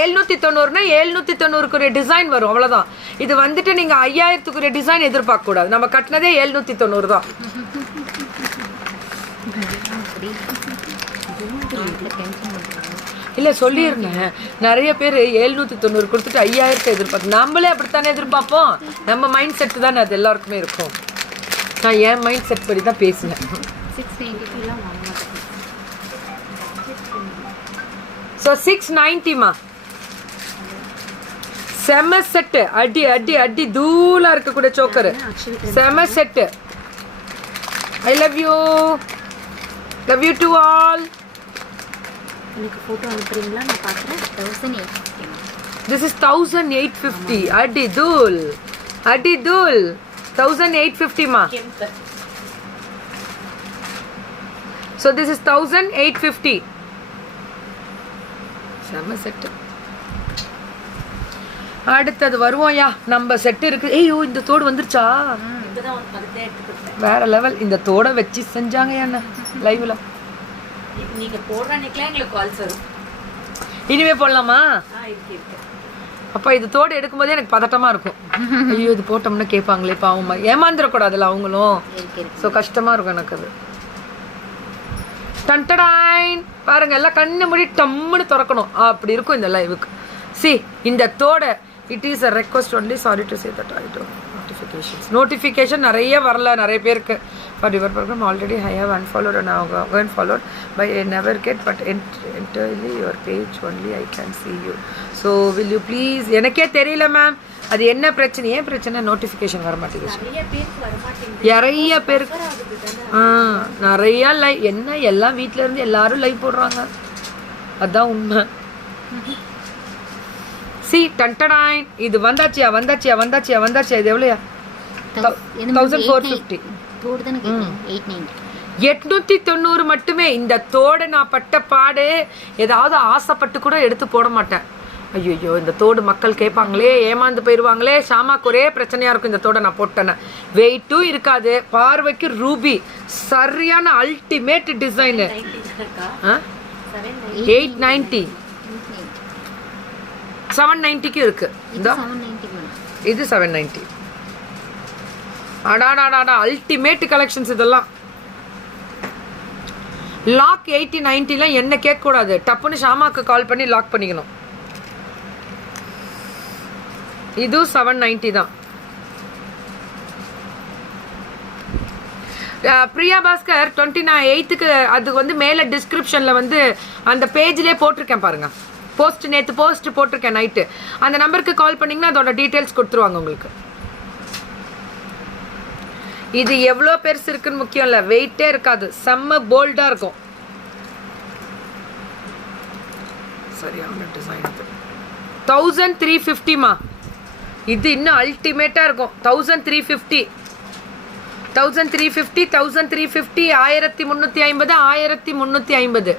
790னா 790க்குரிய டிசைன் வரும் அவ்வளோதான். இது வந்துட்டு நீங்கள் 5000க்குரிய டிசைன் எதிர்பார்க்கக்கூடாது. நம்ம கட்டினதே 790 தான். இல்லை சொல்லியிருந்தேன், நிறைய பேர் 790 கொடுத்துட்டு 5000 எதிர்பார்க்க. நம்மளே அப்படித்தானே எதிர்பார்ப்போம். நம்ம மைண்ட் செட்டு தானே அது எல்லாருக்குமே இருக்கும். நான் என் மைண்ட் செட் படி தான் பேசினேன். ஸோ 690 மா. செம செட்டு. அடி அடி அடி தூளாக இருக்கக்கூடிய சோக்கரு. செம set. I love you. Love you to all. எனக்கு ஃபோட்டோ அனுப்புறீங்களா? நான் பார்க்குறேன். 1850. This is 1850. அடி தூள் அடி தூள். 1850 மா. So this is 1850. செம செட்டு. அடுத்தது வருவோம்யா. நம்ம செட்டு இருக்கு. ஐயோ இந்த தோடு வந்துருச்சா? வேற லெவல். இந்த தோடை வச்சு செஞ்சாங்க என்ன லைவ்ல. நீங்க போடுற அன்னைக்குலாம் எங்களுக்கு கால்ஸ் வரும். இனிமே போடலாமா? அப்ப இது தோடு எடுக்கும்போதே எனக்கு பதட்டமா இருக்கும். ஐயோ இது போட்டோம்னா கேட்பாங்களே பாவமா. ஏமாந்துடக்கூடாதுல்ல அவங்களும். ஸோ கஷ்டமா இருக்கும் எனக்கு அது. டன்டடாயின் பாருங்க, எல்லாம் கண்ணு மூடி டம்முன்னு திறக்கணும். அப்படி இருக்கும் இந்த லைவுக்கு. சி இந்த தோட it is a request only. Sorry to say that I don't notification நிறைய வரல நிறைய பேருக்கு. For your programme already I have unfollowed and unfollowed by I never get but entirely your page only I can see you. So will you please. எனக்கே தெரியல ma'am அது என்ன பிரச்சனை. ஏன் பிரச்சனை? நோட்டிஃபிகேஷன் வர மாட்டேங்குது நிறைய பேருக்கு. நிறைய லைவ் என்ன எல்லாம் வீட்டில இருந்து எல்லாரும் லைவ் போடுறாங்க. அதான் உண்மை. சி டன்டடாயின் இது வந்தாச்சியா வந்தாச்சியா வந்தாச்சியா வந்தாச்சியா. இது எவ்வளோயா? 1450. 890 மட்டுமே. இந்த தோடு நான் பட்ட பாடு ஏதாவது ஆசைப்பட்டு கூட எடுத்து போட மாட்டேன். ஐயோ இந்த தோடு மக்கள் கேட்பாங்களே, ஏமாந்து போயிடுவாங்களே. ஷாமாக்கு ஒரே பிரச்சனையாக இருக்கும் இந்த தோடை நான் போட்டேன்னு. வெயிட்டும் இருக்காது, பார்வைக்கு ரூபி. சரியான அல்டிமேட் டிசைனு. 890 790க்கு இருக்கு. இது 790. அடாடாடாடா அல்டிமேட் கலெக்ஷன்ஸ் இதெல்லாம். லாக் 80-90லாம் என்ன கேட்கக்கூடாது. டப்புன்னு ஷாமாக்கு கால் பண்ணி லாக் பண்ணிக்கணும். இது 790 தான். பிரியா பாஸ்கர் 29க்கு அது வந்து மேலே டிஸ்கிரிப்ஷனில் வந்து அந்த பேஜ்லேயே போட்டிருக்கேன் பாருங்க. நேற்று போஸ்ட் போட்டிருக்கேன் நைட்டு. அந்த நம்பருக்கு கால் பண்ணிங்கன்னா அதோட டீட்டெயில்ஸ் கொடுத்துருவாங்க உங்களுக்கு. இது எவ்வளோ பெருசு இருக்குன்னு முக்கியம் இல்லை, வெயிட்டே இருக்காது. செம்ம போல்டாக இருக்கும். சரியான டிசைன். 1350 மா. இது இன்னும் அல்டிமேட்டாக இருக்கும். 1350 1350 1350 1350 1350.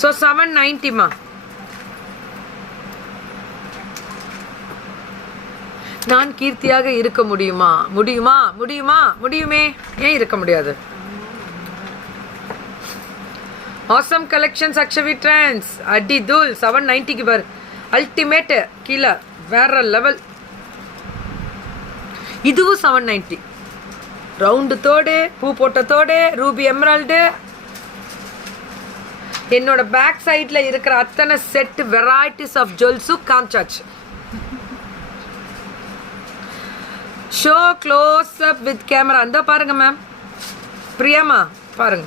ஸோ 790 மா. நான் கீர்த்தியாக இருக்க முடியுமா? முடியுமா முடியுமா முடியுமே. ஏன் இருக்க முடியாது? Awesome collections Akshavi trends. அடி தூள். 790க்கு பாரு. அல்டிமேட். கீழே வேற லெவல். இதுவும் 790. ரவுண்டு தோடு, பூ போட்ட தோடு, ரூபி எமரால்டு. என்னோட பேக் சைட்ல இருக்கிற அத்தனை செட் வெரைட்டிஸ் ஆஃப் ஜுவல்ஸும் காமிச்சாச்சு. Show close up with camera. அந்த பாருங்க மேம் பிரியாமா பாருங்க.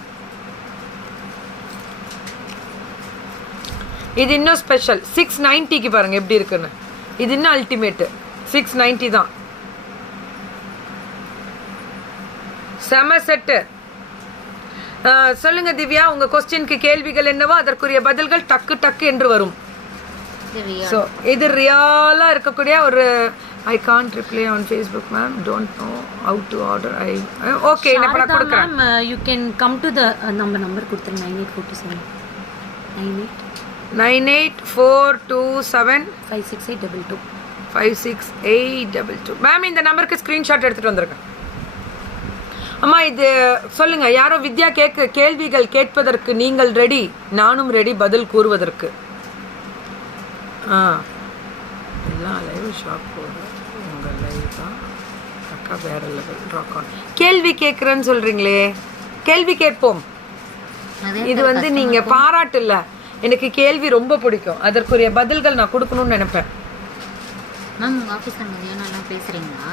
இது இன்னும் ஸ்பெஷல். 690க்கு பாருங்க எப்படி இருக்குன்னு. இது இன்னும் அல்டிமேட்டு 690 தான். செம செட்டு. சொல்லுங்க திவ்யா, உங்க கொஸ்டினுக்கு கேள்விகள் என்னவோ அதற்குரிய பதில்கள் டக்கு டக்கு என்று வரும். ஸோ இது ரியலா இருக்கக்கூடிய ஒரு I can't reply on Facebook, ma'am. Don't know how to order. Okay, நான் இப்ப கொடுக்கிறேன். Ma'am, you can come to the number கொடுத்து 9847 9842756822 56822. மேம் இந்த நம்பருக்கு ஸ்கிரீன்ஷாட் எடுத்துட்டு வந்திருக்கேன். அம்மா இது சொல்லுங்க, யாரோ வித்யா கேள்விகள் கேட்பதற்கு நீங்கள் ரெடி, நானும் ரெடி பதில் கூறுவதற்கு. எல்லாம் லைவ் ஷாப் போடுறேன். உங்கள் லைவ் தான் அக்கா வேற லெவல் ராக் ஆன். கேள்வி கேட்குறேன்னு சொல்றீங்களே, கேள்வி கேட்போம். இது வந்து நீங்க பாராட்டு இல்ல, எனக்கு கேள்வி ரொம்ப பிடிக்கும், அதற்குரிய பதில்கள் நான் கொடுக்கணும்னு நினைப்பேன். மேம் உங்க ஆபீஸ்ல மதியானம் எல்லாம் பேசுறீங்களா?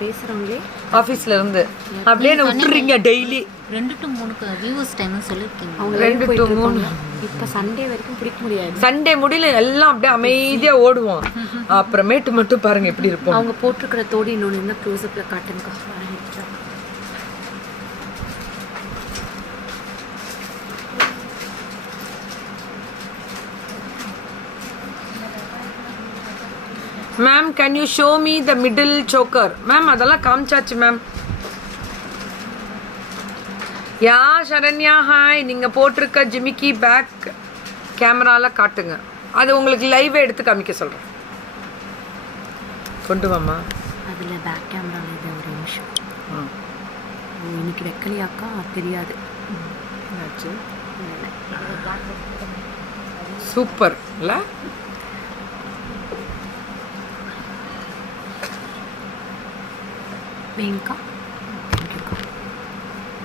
பேசுறாங்களே ஆபீஸ்ல இருந்து அப்படியே விட்டுறீங்க டெய்லி 2 to 3 வியூஸ் டைம் சொல்லிருக்கீங்க. அவங்க 2 to 3 இப்ப சண்டே வரைக்கும் பிடிக்க முடியாது. சண்டே முடியல எல்லாம் அப்படியே அமைதியா ஓடுவோம். அப்புறமேட்டு மட்டும் பாருங்க எப்படி இருப்போம். அவங்க போட்டிருக்கிற தோடி இன்னொன்னு என்ன க்ளோஸ் அப்ல காட்டுங்க. Ma'am can you show me the middle choker? Ma'am அதெல்லாம் காமிச்சாச்சு மேம். யா சரண்யா ஹாய். நீங்கள் போட்டிருக்க ஜிமிக்கி பேக் கேமராவில் காட்டுங்க, அது உங்களுக்கு லைவே எடுத்து காமிக்க சொல்கிறேன். கொண்டு வாமா. அதில் பேக் கேமராவில் இது ஒரு நிமிஷம். இன்னைக்கு வைக்கலையாக்கா தெரியாது. சூப்பர் இல்லை?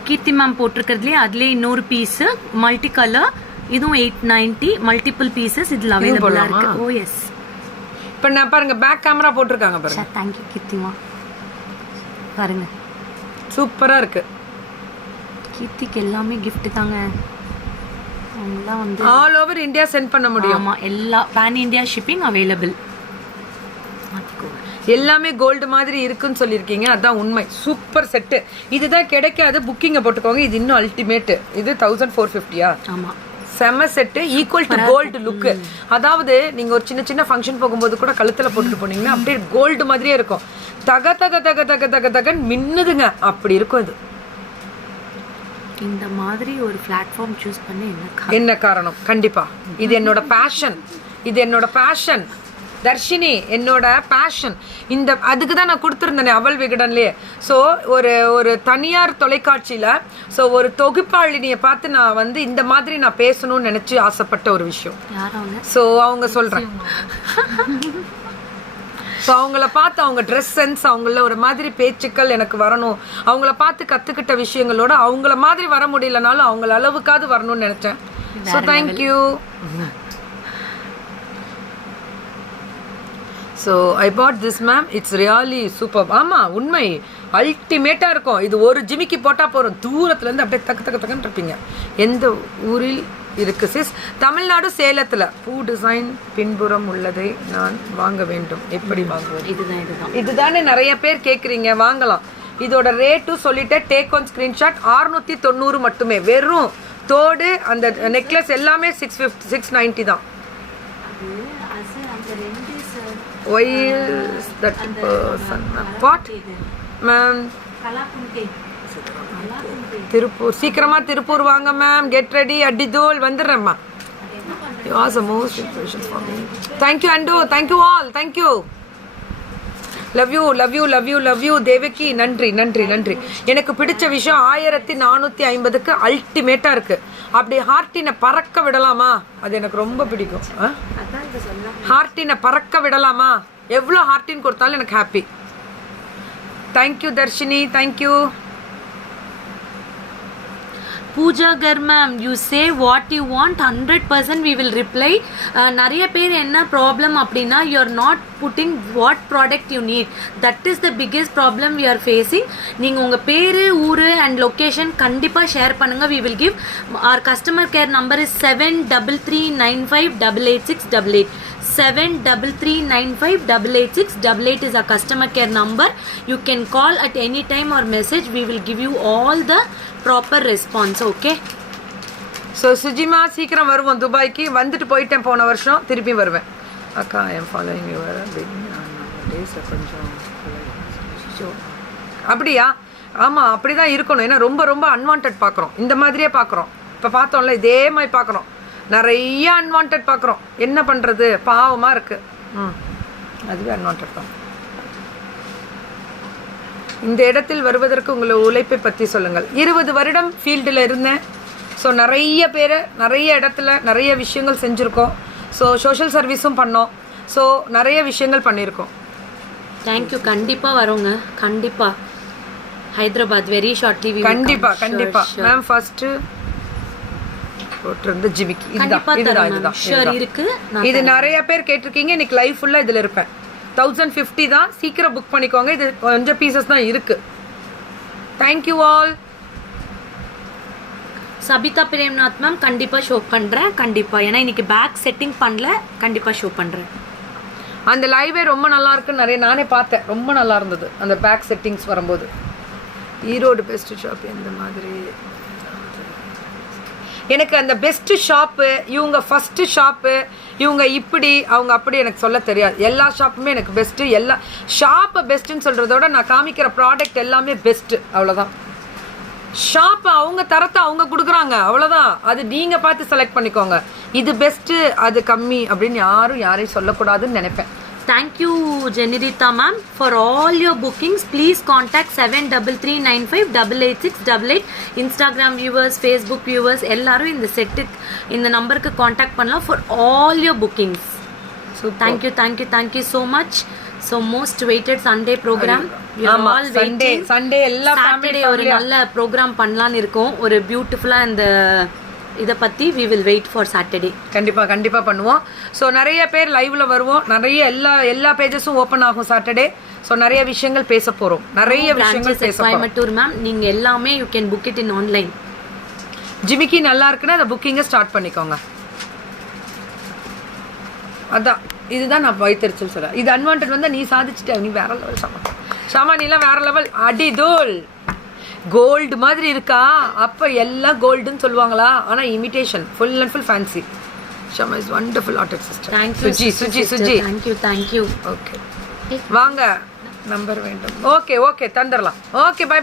கீர்த்தி மேம் போட்டிருக்கிறதுலே அதுலேயே இன்னொரு பீஸு மல்டி கலர், இதுவும் 890 மல்டிபிள் பீசஸ் இதில் அவைலபிளாக இருக்கு. ஓ எஸ். இப்போ நான் பாருங்க பேக் கேமரா போட்டிருக்காங்க பாருங்க. தேங்க்யூ கீர்த்திமா. பாருங்க சூப்பராக இருக்கு. கீர்த்திக்கு எல்லாமே கிஃப்ட் தாங்க. அவங்களாம் வந்து ஆல் ஓவர் இந்தியா சென்ட் பண்ண முடியும். ஆமாம், எல்லா பேன் இந்தியா ஷிப்பிங் அவைலபிள். எல்லாமே கோல்டு மாதிரி இருக்குன்னு சொல்லியிருக்கீங்க, அதான் உண்மை. Super set. இதுதான் கிடைக்காது, புக்கிங்கை போட்டுக்கோங்க. இது இன்னும் அல்டிமேட்டு. இது 1450. ஆமாம், செம செட்டு, ஈக்குவல் டு கோல்டு லுக்கு. அதாவது நீங்கள் ஒரு சின்ன சின்ன ஃபங்க்ஷன் போகும்போது கூட கழுத்தில் போட்டுட்டு போனீங்கன்னா அப்படியே கோல்டு மாதிரியே இருக்கும். தக தக தக தக தக தகன்னு மின்னுதுங்க, அப்படி இருக்கும் இது. இந்த மாதிரி ஒரு பிளாட்ஃபார்ம் சூஸ் பண்ணி என்ன காரணம்? கண்டிப்பா இது என்னோட பேஷன், இது என்னோட பேஷன் தர்ஷினி, என்னோட பேஷன். இந்த அதுக்கு தான் நான் கொடுத்துருந்தேனே அவள் விகடன்லேயே. ஸோ ஒரு தனியார் தொலைக்காட்சியில் ஸோ ஒரு தொகுப்பாளினியை பார்த்து நான் வந்து இந்த மாதிரி நான் பேசணும்னு நினச்சி ஆசைப்பட்ட ஒரு விஷயம். ஸோ அவங்க சொல்கிறேன். ஸோ அவங்கள பார்த்து அவங்க ட்ரெஸ் சென்ஸ், அவங்கள ஒரு மாதிரி பேச்சுக்கள் எனக்கு வரணும், அவங்கள பார்த்து கற்றுக்கிட்ட விஷயங்களோட அவங்கள மாதிரி வர முடியலனாலும் அவங்கள அளவுக்காவது வரணும்னு நினச்சேன். So thank you. So I bought this ma'am, it's really super. ஆமாம், உண்மை அல்டிமேட்டாக இருக்கும். இது ஒரு ஜிமிக்கி போட்டால் போகிறோம், தூரத்துலேருந்து அப்படியே தக்கு தக்கு தக்குன்னு இருப்பீங்க. எந்த ஊரில் இருக்குது சிஸ்? தமிழ்நாடு சேலத்தில். பூ டிசைன் பின்புறம் உள்ளதை நான் வாங்க வேண்டும், எப்படி வாங்குவோம்? இதுதானே நிறைய பேர் கேட்குறீங்க. வாங்கலாம். இதோட ரேட்டும் சொல்லிட்டேன், டேக் ஒன் ஸ்க்ரீன்ஷாட். 690 மட்டுமே. வெறும் தோடு அந்த நெக்லஸ் எல்லாமே 690 தான். Why is that person? What? Ma'am. Tiruppur. சீக்கிரமா திருப்பூர் வாங்க மேம். Get ready. அடிதோல் வந்துடுறேம்மா. You are the most inspiration for me. Thank you Ando. Thank you all. Thank you. Love you, love you, love you, love you. Devaki நன்றி நன்றி நன்றி. எனக்கு பிடிச்ச விஷயம் 1450க்கு அல்டிமேட்டாக இருக்குது. அப்படி ஹார்ட்டினை பறக்க விடலாமா? அது எனக்கு ரொம்ப பிடிக்கும். ஹார்ட்டினை பறக்க விடலாமா? எவ்வளோ ஹார்ட்டின் கொடுத்தாலும் எனக்கு happy. Thank you Dharshini, thank you. Pooja Kar ma'am, you say what you want, 100% we will reply. நிறைய பேர் என்ன ப்ராப்ளம் அப்படின்னா, you are not putting what product you need. that is the biggest problem we are facing. நீங்கள் உங்கள் பேர், ஊர் அண்ட் லொக்கேஷன் கண்டிப்பாக share பண்ணுங்கள். we will give. our customer care number is 7339588688. 7339588688 is our customer care number. You can call at any time or message. We will give you all the proper response. Okay. So சுஜிமா சீக்கிரம் வருவோம் துபாய்க்கு. வந்துட்டு போயிட்டேன் போன வருஷம், திருப்பி வருவேன். அக்கா என் ஃபாலோயிங் யுவர் டேஸில் கொஞ்சம் அப்படியா? ஆமாம், அப்படி தான் இருக்கணும். ஏன்னா ரொம்ப ரொம்ப அன்வான்ட் பார்க்குறோம், இந்த மாதிரியே பார்க்குறோம். இப்போ பார்த்தோம்ல, இதே மாதிரி பார்க்குறோம், நிறைய அன்வான்ட் பார்க்குறோம். என்ன பண்ணுறது, பாவமாக இருக்குது. அதுவே அன்வான்ட் தான். இந்த இடத்தில் வருவதற்கு உங்களை உழைப்பை பற்றி சொல்லுங்கள். 20 வருடம் ஃபீல்டில் இருந்தேன். ஸோ நிறைய பேர் நிறைய இடத்துல நிறைய விஷயங்கள் செஞ்சுருக்கோம். ஸோ சோஷியல் சர்வீஸும் பண்ணோம். ஸோ நிறைய விஷயங்கள் பண்ணியிருக்கோம். தேங்க்யூ. கண்டிப்பாக வரோங்க, கண்டிப்பாக. Hyderabad very shortly. கண்டிப்பாக கண்டிப்பாக மேம். ஃபர்ஸ்ட்டு போட்டிருந்த ஜிமிக்கி இதுதான் இருக்கு. இது நிறைய பேர் கேட்டிருக்கீங்க. இன்னைக்கு லைஃப் ஃபுல்லாக இதில் இருப்பேன். 1050 தான். சீக்கிரம் புக் பண்ணிக்கோங்க. இது கொஞ்சம் பீசஸ் தான் இருக்கு. Thank you all. Sabitha Premnath ma'am கண்டிப்பாக ஷோ பண்ணுறேன், கண்டிப்பாக. ஏன்னா இன்னைக்கு பேக் செட்டிங் பண்ணல, கண்டிப்பாக ஷோ பண்ணுறேன். அந்த லைவே ரொம்ப நல்லா இருக்குன்னு நிறைய நானே பார்த்தேன். ரொம்ப நல்லா இருந்தது அந்த பேக் செட்டிங்ஸ் வரும்போது. ஈரோடு பெஸ்ட் ஷாப் எந்த மாதிரி? எனக்கு அந்த பெஸ்ட்டு ஷாப்பு, இவங்க ஃபஸ்ட்டு ஷாப்பு, இவங்க இப்படி அவங்க அப்படி எனக்கு சொல்ல தெரியாது. எல்லா ஷாப்புமே எனக்கு பெஸ்ட்டு. எல்லா ஷாப்பை பெஸ்ட்டுன்னு சொல்கிறதோட நான் காமிக்கிற ப்ராடக்ட் எல்லாமே பெஸ்ட்டு, அவ்வளோதான். ஷாப்பை அவங்க தரத்தை அவங்க கொடுக்குறாங்க, அவ்வளோதான். அது நீங்கள் பார்த்து செலக்ட் பண்ணிக்கோங்க. இது பெஸ்ட்டு அது கம்மி அப்படின்னு யாரையும் சொல்லக்கூடாதுன்னு நினைப்பேன். Thank you Janirita ma'am for all your bookings. Please contact 7339588688. Instagram viewers, Facebook viewers எல்லாரும் இந்த செட்டுக்கு இந்த நம்பருக்கு காண்டாக்ட் பண்ணலாம் for all your bookings. So thank you so much. So most waited Sunday program. We are all waiting. Sunday எல்லா Saturday ஒரு நல்ல program பண்ணலாம்னு இருக்கோம். ஒரு பியூட்டிஃபுல்லா இந்த இதை பற்றி we will wait for Saturday. கண்டிப்பாக பண்ணுவோம். ஸோ நிறைய பேர் லைவ்ல வருவோம். நிறைய எல்லா பேஜஸும் ஓப்பன் ஆகும் சாட்டர்டே. ஸோ நிறைய விஷயங்கள் பேச போகிறோம். நிறைய விஷயங்கள் பேச போகிறோம். கோயம்புத்தூர் மேம் நீங்கள் எல்லாமே you can book it in online. ஜிமிக்கி நல்லா இருக்குன்னா அந்த புக்கிங்கை ஸ்டார்ட் பண்ணிக்கோங்க. அதான் இதுதான் நான் வைத்தறிச்சல் சொல்கிறேன். இது அன்வான்ட் வந்தால் நீ சாதிச்சுட்ட, நீ வேற லெவல் ஷாமா, நீலாம் வேற லெவல் அடிதோல். கோல்டு மாதிரி இருக்கா? அப்போ எல்லாம் கோல்டுன்னு சொல்லுவாங்களா? ஆனால் imitation, full and full fancy. Shama is wonderful artist sister. Suji thank you. Okay வாங்க, நம்பர் வேண்டும். ஓகே தந்துடலாம். Okay by.